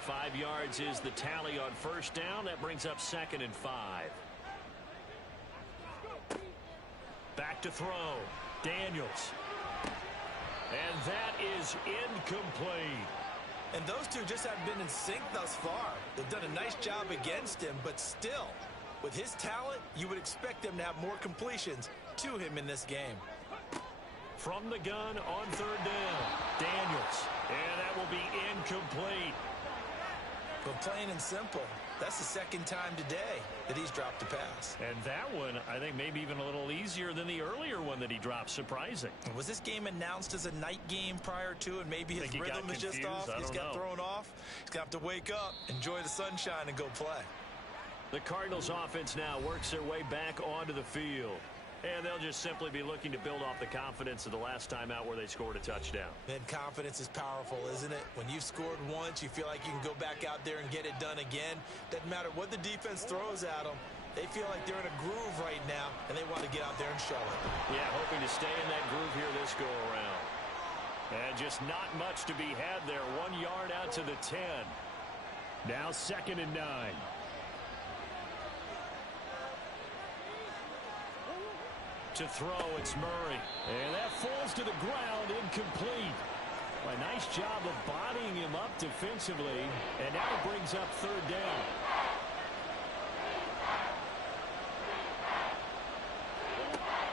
5 yards is the tally on 1st down. That brings up 2nd and 5. Back to throw. Daniels. And that is incomplete. And those two just haven't been in sync thus far. They've done a nice job against him, but still, with his talent, you would expect them to have more completions to him in this game. From the gun on 3rd down, Daniels. And that will be incomplete. But plain and simple, that's the 2nd time today that he's dropped a pass. And that one, I think, maybe even a little easier than the earlier one that he dropped. Surprising. Was this game announced as a night game prior to, and maybe his rhythm is just off? He's got thrown off. He's got to wake up, enjoy the sunshine, and go play. The Cardinals offense now works their way back onto the field. And they'll just simply be looking to build off the confidence of the last time out where they scored a touchdown. And confidence is powerful, isn't it? When you've scored once, you feel like you can go back out there and get it done again. Doesn't matter what the defense throws at them. They feel like they're in a groove right now, and they want to get out there and show it. Yeah, hoping to stay in that groove here this go-around. And just not much to be had there. 1 yard out to the 10. Now 2nd and 9. To throw, it's Murray. And that falls to the ground, incomplete. A nice job of bodying him up defensively. And now it brings up 3rd down.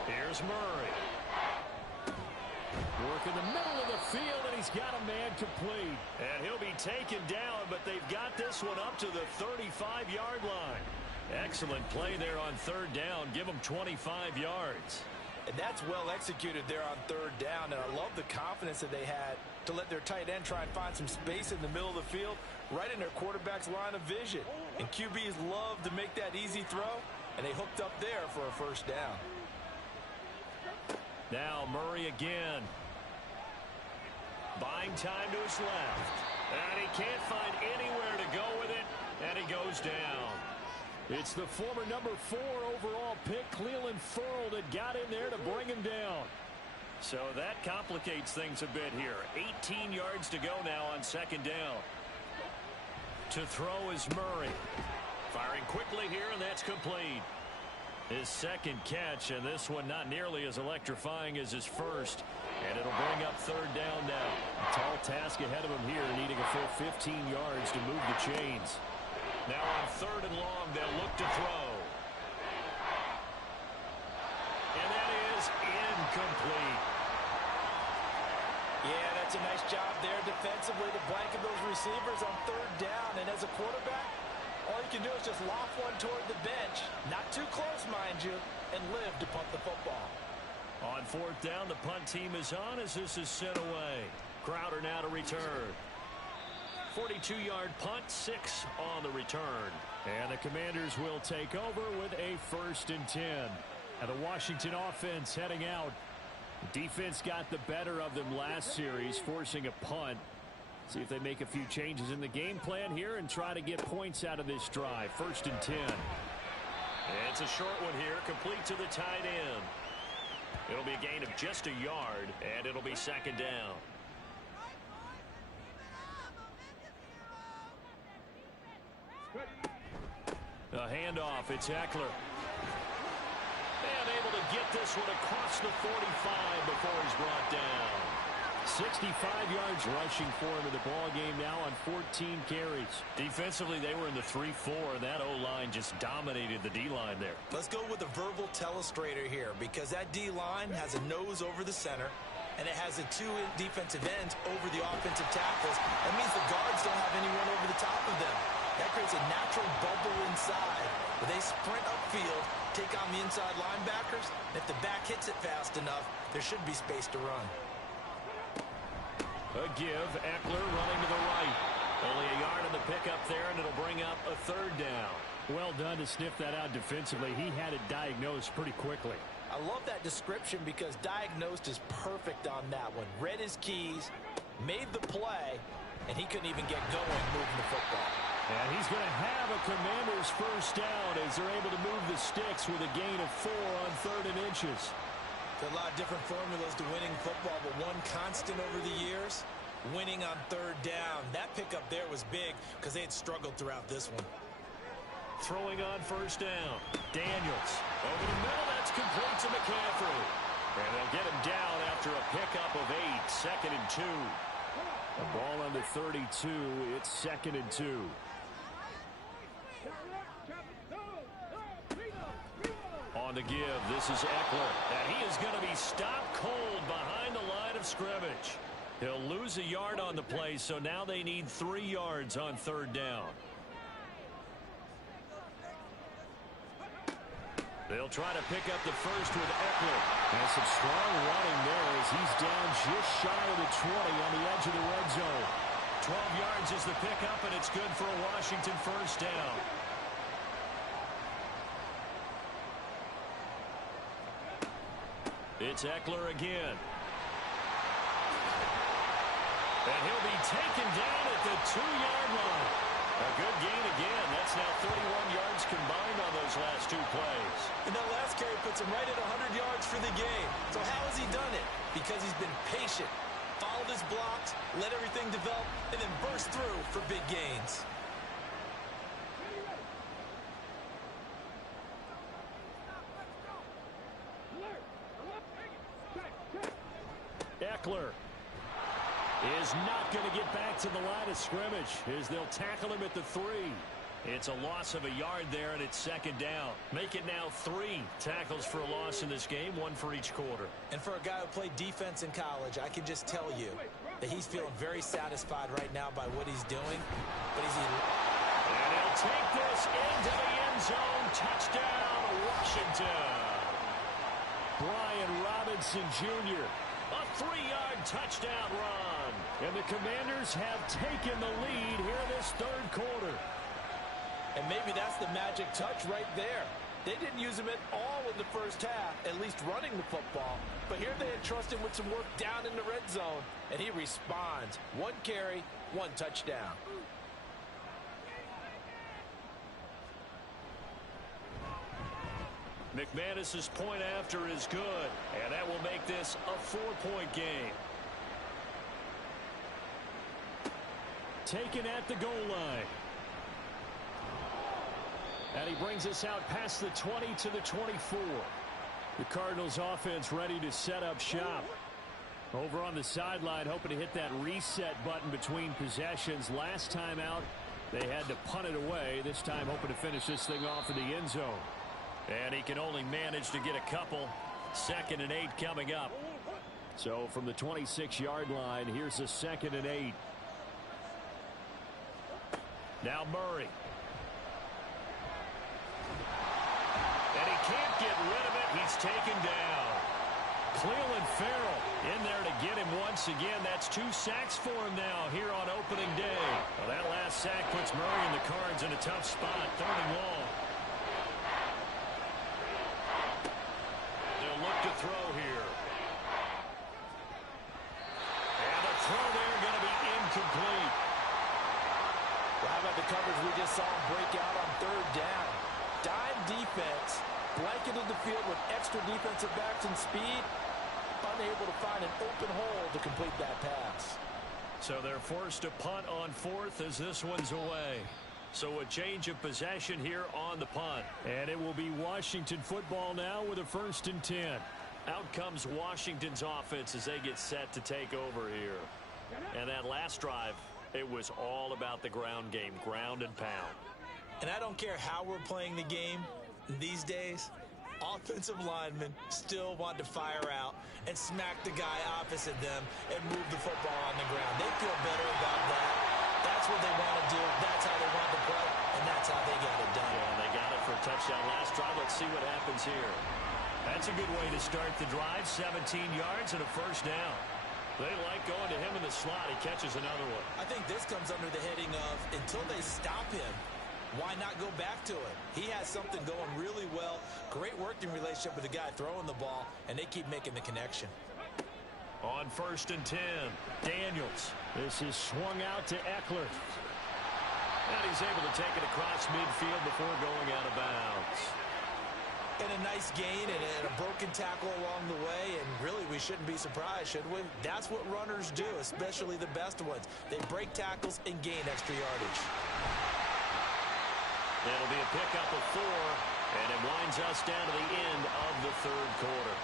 Here's Murray. Work in the middle of the field, and he's got a man complete. And he'll be taken down, but they've got this one up to the 35-yard line. Excellent play there on 3rd down. Give them 25 yards. And that's well executed there on 3rd down. And I love the confidence that they had to let their tight end try and find some space in the middle of the field, right in their quarterback's line of vision. And QBs love to make that easy throw, and they hooked up there for a 1st down. Now Murray again. Buying time to his left. And he can't find anywhere to go with it, and he goes down. It's the former number 4 overall pick, Cleveland Ferrell, that got in there to bring him down. So that complicates things a bit here. 18 yards to go now on 2nd down. To throw is Murray. Firing quickly here, and that's complete. His 2nd catch, and this one not nearly as electrifying as his 1st. And it'll bring up 3rd down now. A tall task ahead of him here, needing a full 15 yards to move the chains. Now on 3rd and long, they'll look to throw. And that is incomplete. Yeah, that's a nice job there defensively to blanket those receivers on 3rd down. And as a quarterback, all you can do is just loft one toward the bench. Not too close, mind you, and live to punt the football. On 4th down, the punt team is on as this is sent away. Crowder now to return. 42-yard punt, 6 on the return. And the Commanders will take over with a 1st and 10. And the Washington offense heading out. The defense got the better of them last series, forcing a punt. See if they make a few changes in the game plan here and try to get points out of this drive. 1st and 10. It's a short one here, complete to the tight end. It'll be a gain of just a yard, and it'll be 2nd down. A handoff, it's Eckler. And able to get this one across the 45 before he's brought down. 65 yards rushing for him in the ball game now on 14 carries. Defensively, they were in the 3-4, and that O-line just dominated the D-line there. Let's go with a verbal telestrator here, because that D-line has a nose over the center, and it has a 2 defensive ends over the offensive tackles. That means the guards don't have anyone over the top of them. That creates a natural bubble inside where they sprint upfield, take on the inside linebackers. If the back hits it fast enough, there should be space to run. A give, Eckler running to the right. Only a yard on the pickup there, and it'll bring up a 3rd down. Well done to sniff that out defensively. He had it diagnosed pretty quickly. I love that description because diagnosed is perfect on that one. Read his keys, made the play, and he couldn't even get going moving the football. And he's going to have a Commander's 1st down as they're able to move the sticks with a gain of 4 on 3rd and inches. There are a lot of different formulas to winning football, but one constant over the years, winning on 3rd down. That pickup there was big because they had struggled throughout this one. Throwing on 1st down. Daniels. Over the middle, that's complete to McCaffrey. And they'll get him down after a pickup of 8. 2nd and 2. A ball on the 32. It's 2nd and 2. On the give, this is Eckler. And he is going to be stopped cold behind the line of scrimmage. He'll lose a yard on the play, so now they need 3 yards on 3rd down. They'll try to pick up the 1st with Eckler. And some strong running there as he's down just shy of the 20 on the edge of the red zone. 12 yards is the pickup, and it's good for a Washington 1st down. It's Eckler again. And he'll be taken down at the 2-yard line. A good gain again. That's now 31 yards combined on those last 2 plays. And that last carry puts him right at 100 yards for the game. So how has he done it? Because he's been patient, followed his blocks, let everything develop, and then burst through for big gains. Eckler is not going to get back to the line of scrimmage as they'll tackle him at the 3. It's a loss of a yard there, and it's second down. Make it now 3 tackles for a loss in this game, 1 for each quarter. And for a guy who played defense in college, I can just tell you that he's feeling very satisfied right now by what he's doing. But and he'll take this into the end zone. Touchdown, Washington. Brian Robinson Jr. A 3-yard touchdown run. And the Commanders have taken the lead here this 3rd quarter. And maybe that's the magic touch right there. They didn't use him at all in the first half, at least running the football. But here they entrust him with some work down in the red zone, and he responds. 1 carry, 1 touchdown. McManus's point after is good, and that will make this a 4-point game. Taken at the goal line. And he brings us out past the 20 to the 24. The Cardinals offense ready to set up shop. Over on the sideline, hoping to hit that reset button between possessions. Last time out, they had to punt it away. This time hoping to finish this thing off in the end zone. And he can only manage to get a couple. 2nd and 8 coming up. So from the 26-yard line, here's a 2nd and 8. Now Murray. And he can't get rid of it. He's taken down. Cleveland Farrell in there to get him once again. That's 2 sacks for him now here on opening day. Well, that last sack puts Murray and the Cards in a tough spot. 3rd and long. They'll look to throw here. And the throw there going to be incomplete. Well, how about the coverage we just saw him break out on 3rd down? Dime defense, blanketed the field with extra defensive backs and speed, unable to find an open hole to complete that pass. So they're forced to punt on 4th as this one's away. So a change of possession here on the punt. And it will be Washington football now with a 1st and 10. Out comes Washington's offense as they get set to take over here. And that last drive, it was all about the ground game, ground and pound. And I don't care how we're playing the game these days, offensive linemen still want to fire out and smack the guy opposite them and move the football on the ground. They feel better about that. That's what they want to do. That's how they want to play, and that's how they got it done. Yeah, and they got it for a touchdown last drive. Let's see what happens here. That's a good way to start the drive. 17 yards and a 1st down. They like going to him in the slot. He catches another one. I think this comes under the heading of until they stop him, why not go back to it? He has something going really well. Great working relationship with the guy throwing the ball, and they keep making the connection. On 1st and 10, Daniels. This is swung out to Eckler. And he's able to take it across midfield before going out of bounds. And a nice gain and a broken tackle along the way, and really we shouldn't be surprised, should we? That's what runners do, especially the best ones. They break tackles and gain extra yardage. It'll be a pickup of 4, and it winds us down to the end of the 3rd quarter.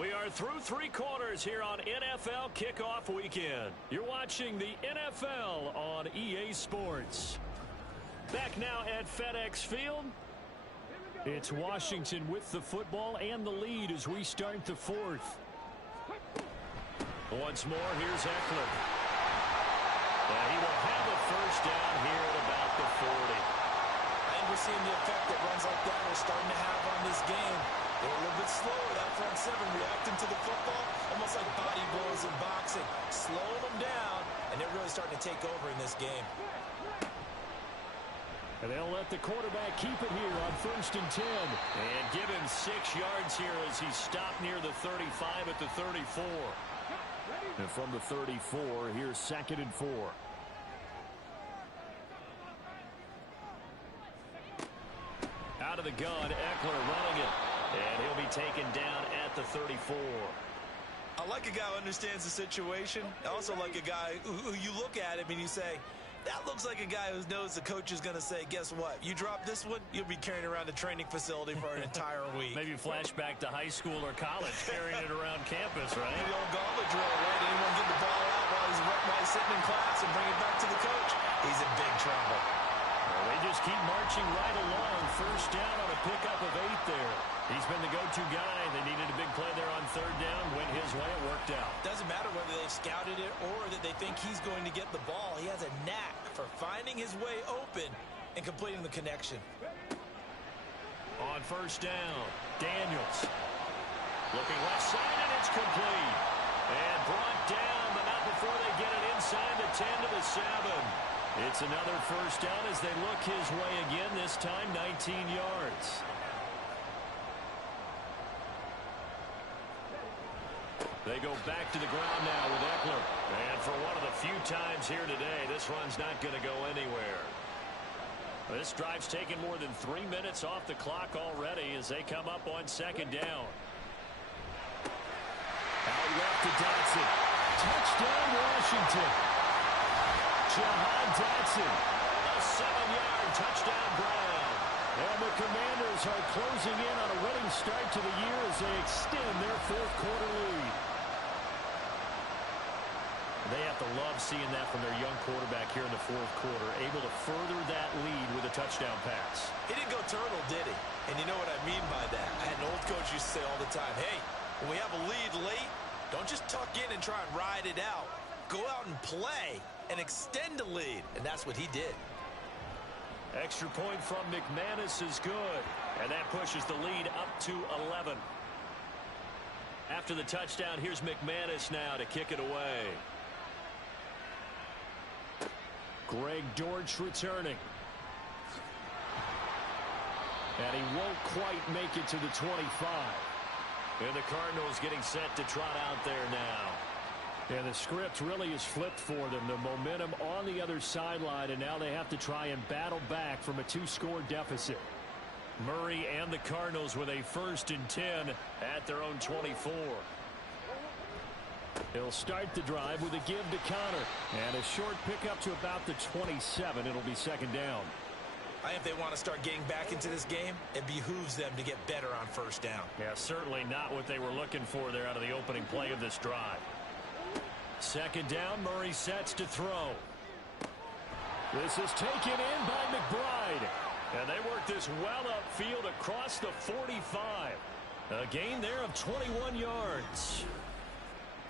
We are through 3 quarters here on NFL Kickoff Weekend. You're watching the NFL on EA Sports. Back now at FedEx Field. It's Washington with the football and the lead as we start the 4th. Once more, here's Eckler. And he will have a 1st down here at about the 40. I think we're seeing the effect that runs like that are starting to have on this game. They're a little bit slower, that front 7 reacting to the football, almost like body blows in boxing. Slowing them down, and they're really starting to take over in this game. And they'll let the quarterback keep it here on 1st and 10. And give him 6 yards here as he stopped near the 35 at the 34. And from the 34, here's 2nd and 4. Out of the gun, Eckler running it. And he'll be taken down at the 34. I like a guy who understands the situation. I also like a guy who you look at him and you say, that looks like a guy who knows the coach is going to say, guess what? You drop this one, you'll be carrying around the training facility for an entire week. Maybe flashback to high school or college, carrying it around campus, right? The old gauntlet drill, right? Anyone get the ball out while he's sitting in class and bring it back to the coach? He's in big trouble. Well, they just keep marching right along. 1st down on a pickup of 8 there. He's been the go-to guy. They needed a big play there on 3rd down. Went his way. It worked out. Doesn't matter whether they've scouted it or that they think he's going to get the ball. He has a knack for finding his way open and completing the connection. On 1st down, Daniels. Looking left side, and it's complete. And brought down, but not before they get it inside the 10 to the 7. It's another 1st down as they look his way again, this time 19 yards. They go back to the ground now with Eckler. And for one of the few times here today, this run's not going to go anywhere. This drive's taken more than 3 minutes off the clock already as they come up on 2nd down. Out left to Dotson. Touchdown, Washington. Jahan Dotson. A 7-yard touchdown ground. And the Commanders are closing in on a winning start to the year as they extend their 4th quarter lead. They have to love seeing that from their young quarterback here in the 4th quarter, able to further that lead with a touchdown pass. He didn't go turtle, did he? And you know what I mean by that. I had an old coach used to say all the time, hey, when we have a lead late, don't just tuck in and try and ride it out. Go out and play and extend the lead. And that's what he did. Extra point from McManus is good. And that pushes the lead up to 11. After the touchdown, here's McManus now to kick it away. Greg Dortch returning. And he won't quite make it to the 25. And the Cardinals getting set to trot out there now. And the script really is flipped for them. The momentum on the other sideline, and now they have to try and battle back from a 2-score deficit. Murray and the Cardinals with a 1st and 10 at their own 24. He'll start the drive with a give to Connor. And a short pickup to about the 27. It'll be 2nd down. I think if they want to start getting back into this game, it behooves them to get better on 1st down. Yeah, certainly not what they were looking for there out of the opening play of this drive. 2nd down, Murray sets to throw. This is taken in by McBride. And they work this well upfield across the 45. A gain there of 21 yards.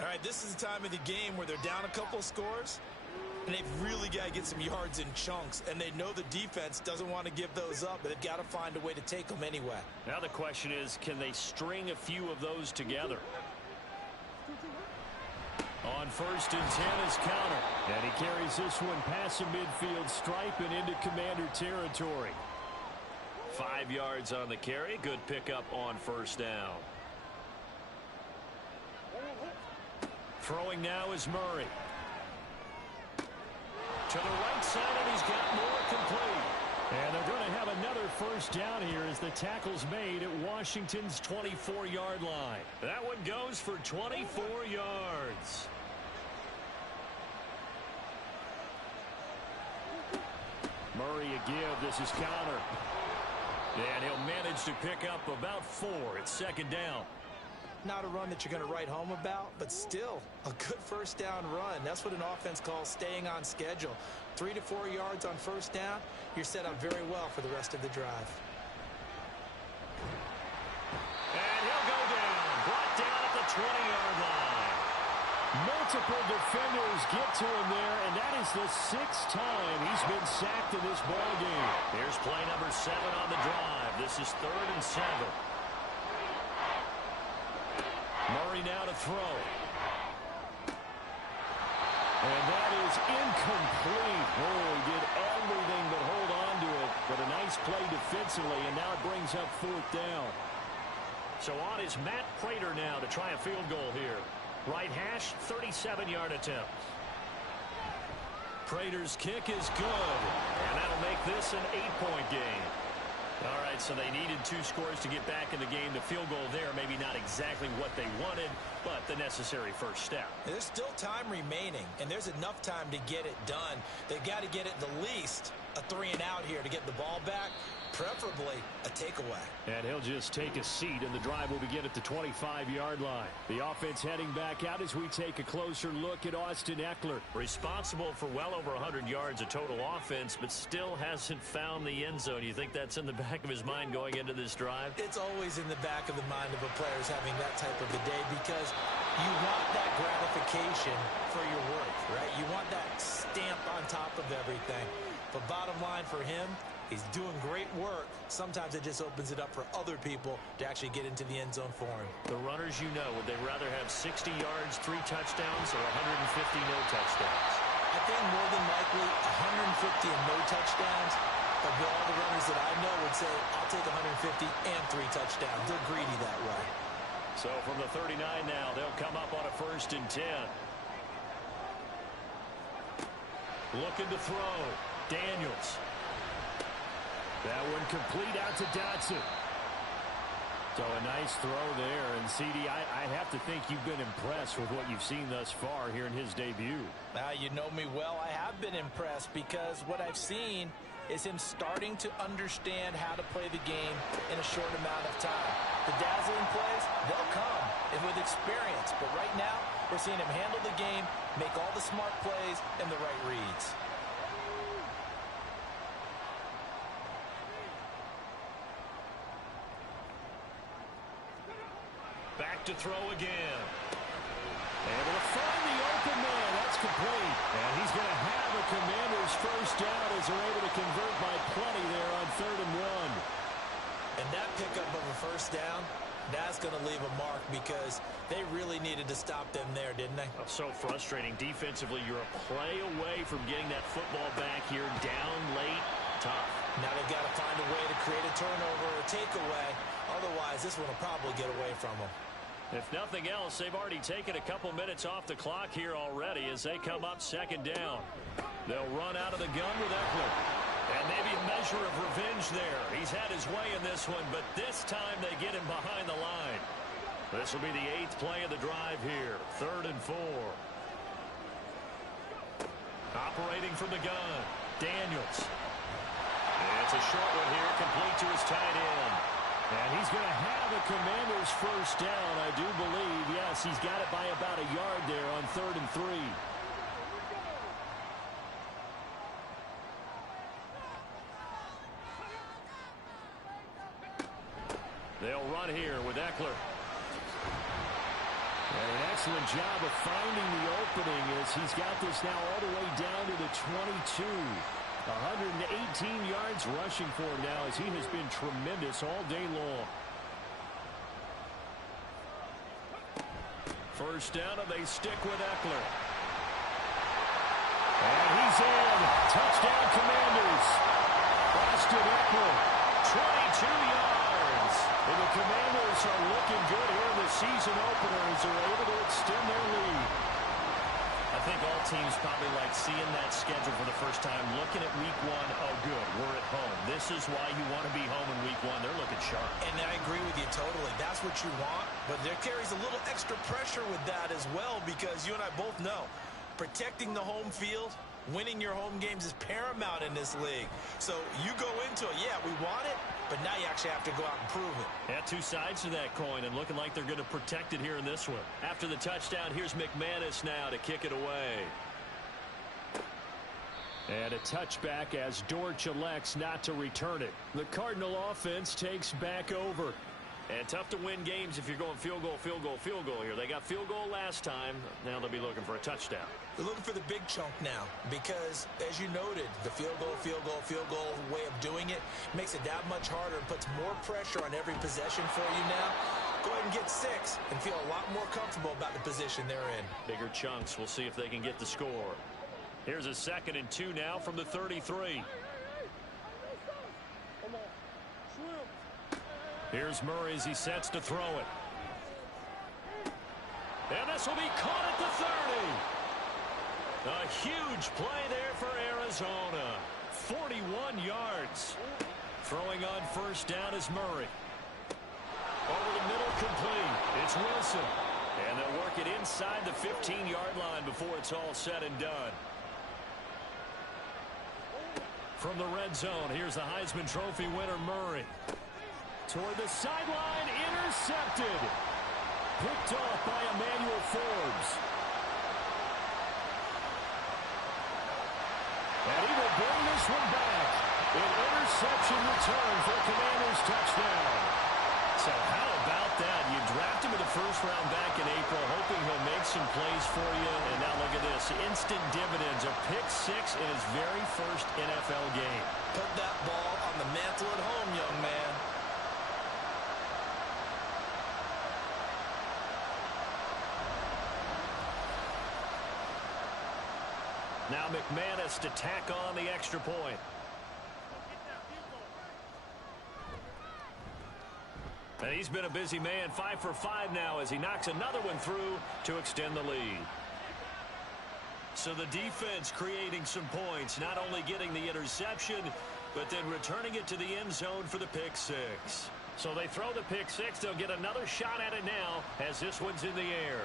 All right, this is the time of the game where they're down a couple of scores, and they've really got to get some yards in chunks, and they know the defense doesn't want to give those up, but they've got to find a way to take them anyway. Now the question is, can they string a few of those together? On 1st and 10 is Connor. And he carries this one past the midfield stripe and into Commander territory. 5 yards on the carry. Good pickup on 1st down. Throwing now is Murray. To the right side, and he's got more complete. And they're going to have another 1st down here as the tackle's made at Washington's 24-yard line. That one goes for 24 yards. Murray a give. This is Connor. And he'll manage to pick up about 4. It's 2nd down. Not a run that you're going to write home about, but still a good 1st down run. That's what an offense calls staying on schedule. 3 to 4 yards on 1st down, you're set up very well for the rest of the drive. And he'll go down. Brought down at the 20-yard line. Multiple defenders get to him there, and that is the 6th time he's been sacked in this ballgame. Here's play number 7 on the drive. This is 3rd and 7. Murray now to throw. And that is incomplete. Oh, he did everything but hold on to it. But a nice play defensively, and now it brings up 4th down. So on is Matt Prater now to try a field goal here. Right hash, 37-yard attempt. Prater's kick is good. And that'll make this an 8-point game. All right, so they needed 2 scores to get back in the game. The field goal there, maybe not exactly what they wanted, but the necessary first step. There's still time remaining, and there's enough time to get it done. They've got to get at the least a 3-and-out here to get the ball back, preferably a takeaway. And he'll just take a seat, and the drive will begin at the 25-yard line. The offense heading back out as we take a closer look at Austin Ekeler. Responsible for well over 100 yards of total offense, but still hasn't found the end zone. You think that's in the back of his mind going into this drive? It's always in the back of the mind of a player having that type of a day, because you want that gratification for your work, right? You want that stamp on top of everything. But bottom line for him, he's doing great work. Sometimes it just opens it up for other people to actually get into the end zone for him. The runners, you know, would they rather have 60 yards, 3 touchdowns, or 150 no touchdowns? I think more than likely 150 and no touchdowns. But all the runners that I know would say, I'll take 150 and 3 touchdowns. They're greedy that way. So from the 39 now, they'll come up on a 1st and 10. Looking to throw. Daniels. That one complete out to Dotson. So a nice throw there. And, CD, I have to think you've been impressed with what you've seen thus far here in his debut. You know me well. I have been impressed because what I've seen is him starting to understand how to play the game in a short amount of time. The dazzling plays, they'll come and with experience. But right now, we're seeing him handle the game, make all the smart plays, and the right reads. Back to throw again. Able to find the open man. That's complete. And he's going to have a Commanders first down as they're able to convert by plenty there on 3rd and 1. And that pickup of a first down, that's going to leave a mark because they really needed to stop them there, didn't they? So frustrating. Defensively, you're a play away from getting that football back here, down late, tough. Now they've got to find a way to create a turnover or a takeaway. Otherwise, this one will probably get away from them. If nothing else, they've already taken a couple minutes off the clock here already as they come up 2nd down. They'll run out of the gun with Ekeler. And maybe a measure of revenge there. He's had his way in this one, but this time they get him behind the line. This will be the 8th play of the drive here. 3rd and 4. Operating from the gun. Daniels. It's a short one here, complete to his tight end. And he's going to have a Commanders first down, I do believe. Yes, he's got it by about a yard there on 3rd and 3. They'll run here with Ekeler. And an excellent job of finding the opening as he's got this now all the way down to the 22. 118 yards rushing for him now as he has been tremendous all day long. First down, and they stick with Ekeler. And he's in. Touchdown, Commanders. Austin Ekeler, 22 yards. And the Commanders are looking good here in the season opener as they're able to extend their lead. I think all teams probably like seeing that schedule for the first time, looking at week 1. Oh, good, we're at home. This is why you want to be home in week 1. They're looking sharp. And I agree with you totally. That's what you want, but there carries a little extra pressure with that as well because you and I both know protecting the home field, winning your home games is paramount in this league. So you go into it, yeah, we want it, but now you actually have to go out and prove it. Yeah, 2 sides to that coin and looking like they're going to protect it here in this one. After the touchdown, here's McManus now to kick it away. And a touchback as Dortch elects not to return it. The Cardinal offense takes back over. And tough to win games if you're going field goal, field goal, field goal here. They got field goal last time. Now they'll be looking for a touchdown. They're looking for the big chunk now because, as you noted, the field goal way of doing it makes it that much harder and puts more pressure on every possession for you now. Go ahead and get 6 and feel a lot more comfortable about the position they're in. Bigger chunks. We'll see if they can get the score. Here's a 2nd and 2 now from the 33. Here's Murray as he sets to throw it. And this will be caught at the 30. A huge play there for Arizona. 41 yards. Throwing on first down is Murray. Over the middle, complete. It's Wilson. And they'll work it inside the 15-yard line before it's all said and done. From the red zone, here's the Heisman Trophy winner, Murray. Toward the sideline, intercepted. Picked off by Emmanuel Forbes. And he will bring this one back. An interception return for a Commanders touchdown. So how about that? You draft him in the first round back in April, hoping he'll make some plays for you. And now look at this. Instant dividends. A pick six in his very first NFL game. Put that ball on the mantle at home, young man. Now McManus to tack on the extra point. And he's been a busy man, 5 for 5 now as he knocks another one through to extend the lead. So the defense creating some points, not only getting the interception, but then returning it to the end zone for the pick six. So they throw the pick six. They'll get another shot at it now as this one's in the air.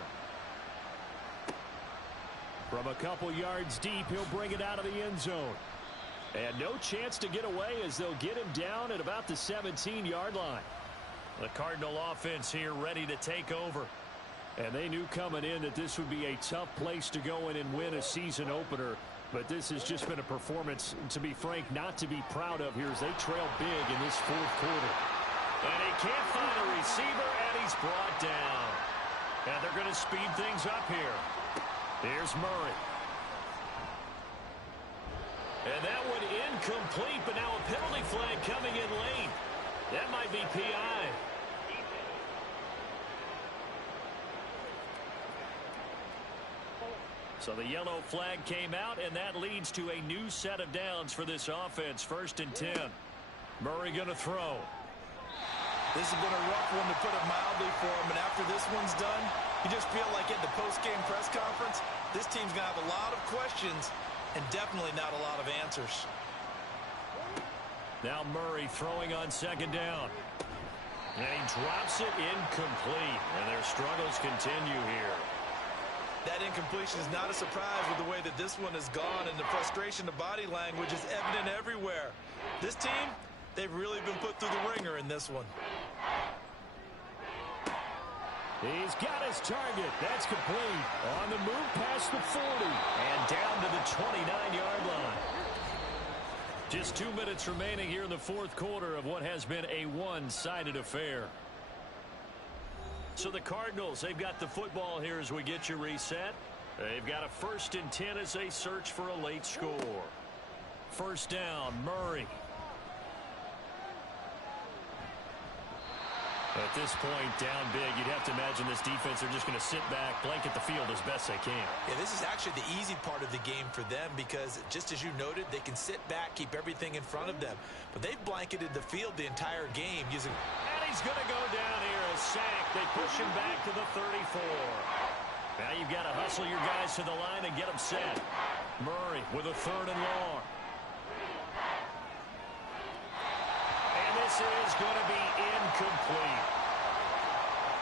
From a couple yards deep, he'll bring it out of the end zone. And no chance to get away as they'll get him down at about the 17-yard line. The Cardinal offense here ready to take over. And they knew coming in that this would be a tough place to go in and win a season opener. But this has just been a performance, to be frank, not to be proud of here as they trail big in this fourth quarter. And he can't find a receiver, and he's brought down. And they're going to speed things up here. Here's Murray. And that one incomplete, but now a penalty flag coming in late. That might be PI. So the yellow flag came out, and that leads to a new set of downs for this offense. 1st and 10. Murray going to throw. This has been a rough one, to put it mildly, for him. And after this one's done, you just feel like at the post-game press conference, this team's going to have a lot of questions and definitely not a lot of answers. Now Murray throwing on 2nd down. And he drops it incomplete. And their struggles continue here. That incompletion is not a surprise with the way that this one has gone, and the frustration of body language is evident everywhere. This team, they've really been put through the ringer in this one. He's got his target. That's complete. On the move past the 40. And down to the 29-yard line. Just 2 minutes remaining here in the fourth quarter of what has been a one-sided affair. So the Cardinals, they've got the football here as we get you reset. They've got a 1st and 10 as they search for a late score. 1st down, Murray. At this point, down big, you'd have to imagine this defense are just going to sit back, blanket the field as best they can. Yeah, this is actually the easy part of the game for them because, just as you noted, they can sit back, keep everything in front of them. But they've blanketed the field the entire game using... And he's going to go down here, a sack. They push him back to the 34. Now you've got to hustle your guys to the line and get them set. Murray with a 3rd and long. And this is going to be incomplete.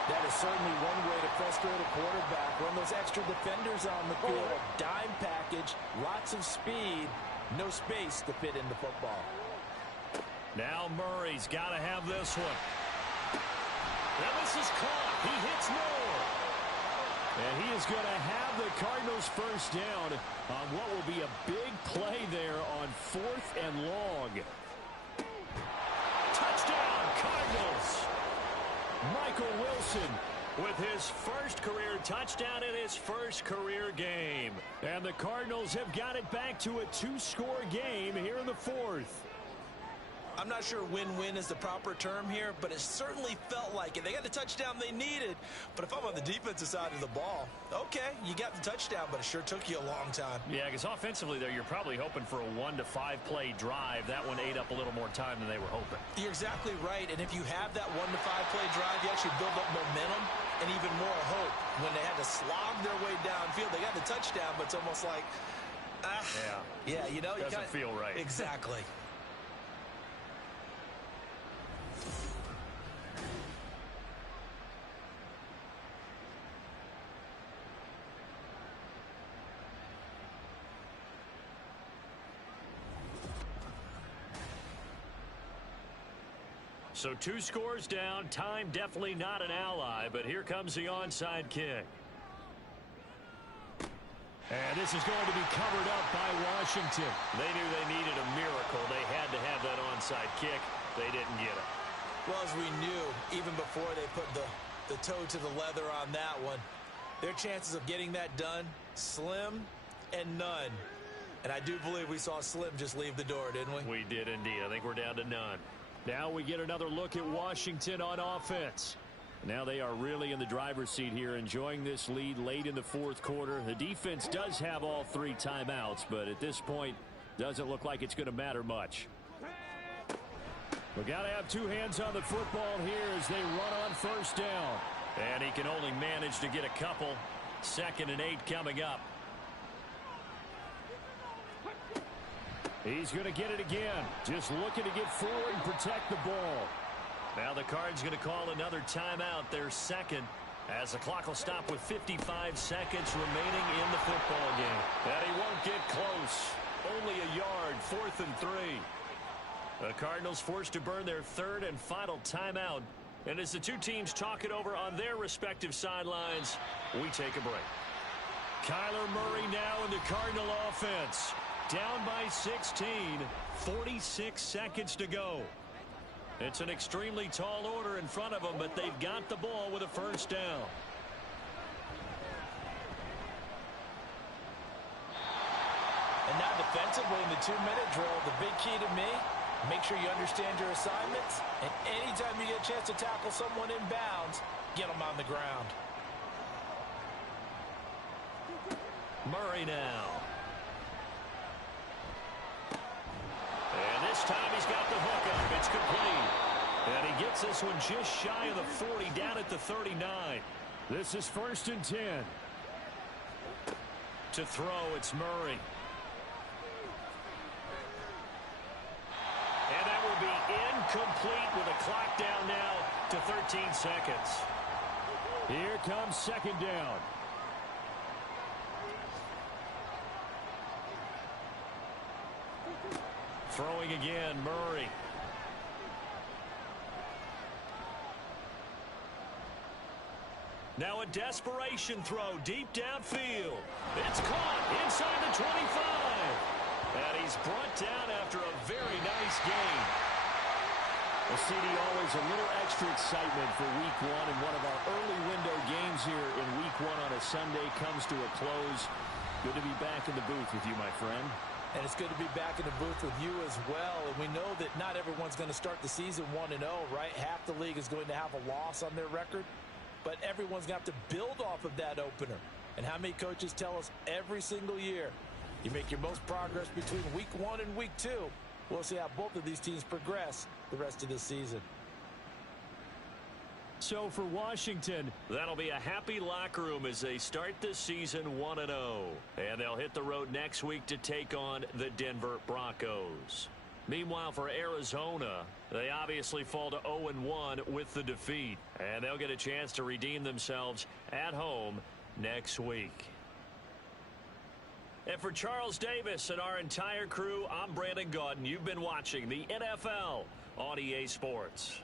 That is certainly one way to frustrate a quarterback. Run those extra defenders on the field. Dime package, lots of speed, no space to fit in the football. Now Murray's got to have this one. And this is caught. He hits more. And he is going to have the Cardinals first down on what will be a big play there on 4th and long. Touchdown, Cardinals. Michael Wilson with his first career touchdown in his first career game. And the Cardinals have got it back to a 2-score game here in the 4th. I'm not sure win-win is the proper term here, but it certainly felt like it. They got the touchdown they needed, but if I'm on the defensive side of the ball, okay, you got the touchdown, but it sure took you a long time. Yeah, because offensively there, you're probably hoping for a 1 to 5 play drive. That one ate up a little more time than they were hoping. You're exactly right, and if you have that 1 to 5 play drive, you actually build up momentum and even more hope. When they had to slog their way downfield, they got the touchdown, but it's almost like, yeah, you know, doesn't feel right. Exactly. So 2 scores down, time definitely not an ally, but here comes the onside kick. And this is going to be covered up by Washington. They knew they needed a miracle. They had to have that onside kick. They didn't get it. Well, as we knew, even before they put the toe to the leather on that one, their chances of getting that done, slim and none. And I do believe we saw Slim just leave the door, didn't we? We did indeed. I think we're down to none. Now we get another look at Washington on offense. Now they are really in the driver's seat here, enjoying this lead late in the 4th quarter. The defense does have all 3 timeouts, but at this point, doesn't look like it's going to matter much. We got to have 2 hands on the football here as they run on first down. And he can only manage to get a couple. 2nd and 8 coming up. He's going to get it again. Just looking to get forward and protect the ball. Now the Cards going to call another timeout, their 2nd, as the clock will stop with 55 seconds remaining in the football game. And he won't get close. Only a yard, 4th and 3. The Cardinals forced to burn their 3rd and final timeout. And as the 2 teams talk it over on their respective sidelines, we take a break. Kyler Murray now in the Cardinal offense. Down by 16, 46 seconds to go. It's an extremely tall order in front of them, but they've got the ball with a first down. And now defensively in the 2-minute drill, the big key to me, make sure you understand your assignments, and anytime you get a chance to tackle someone in bounds, get them on the ground. Murray now. And this time he's got the hook up. It's complete. And he gets this one just shy of the 40, down at the 39. This is 1st and 10. To throw, it's Murray. And that will be incomplete with a clock down now to 13 seconds. Here comes 2nd down. Throwing again, Murray. Now a desperation throw deep downfield. It's caught inside the 25. And he's brought down after a very nice game. Well, CD, always a little extra excitement for Week 1, and one of our early window games here in Week 1 on a Sunday comes to a close. Good to be back in the booth with you, my friend. And it's good to be back in the booth with you as well. And we know that not everyone's going to start the season 1-0, right? Half the league is going to have a loss on their record. But everyone's going to have to build off of that opener. And how many coaches tell us every single year, you make your most progress between Week 1 and Week 2. We'll see how both of these teams progress the rest of the season. So for Washington, that'll be a happy locker room as they start the season 1-0. And they'll hit the road next week to take on the Denver Broncos. Meanwhile, for Arizona, they obviously fall to 0-1 with the defeat. And they'll get a chance to redeem themselves at home next week. And for Charles Davis and our entire crew, I'm Brandon Gaudin. You've been watching the NFL on EA Sports.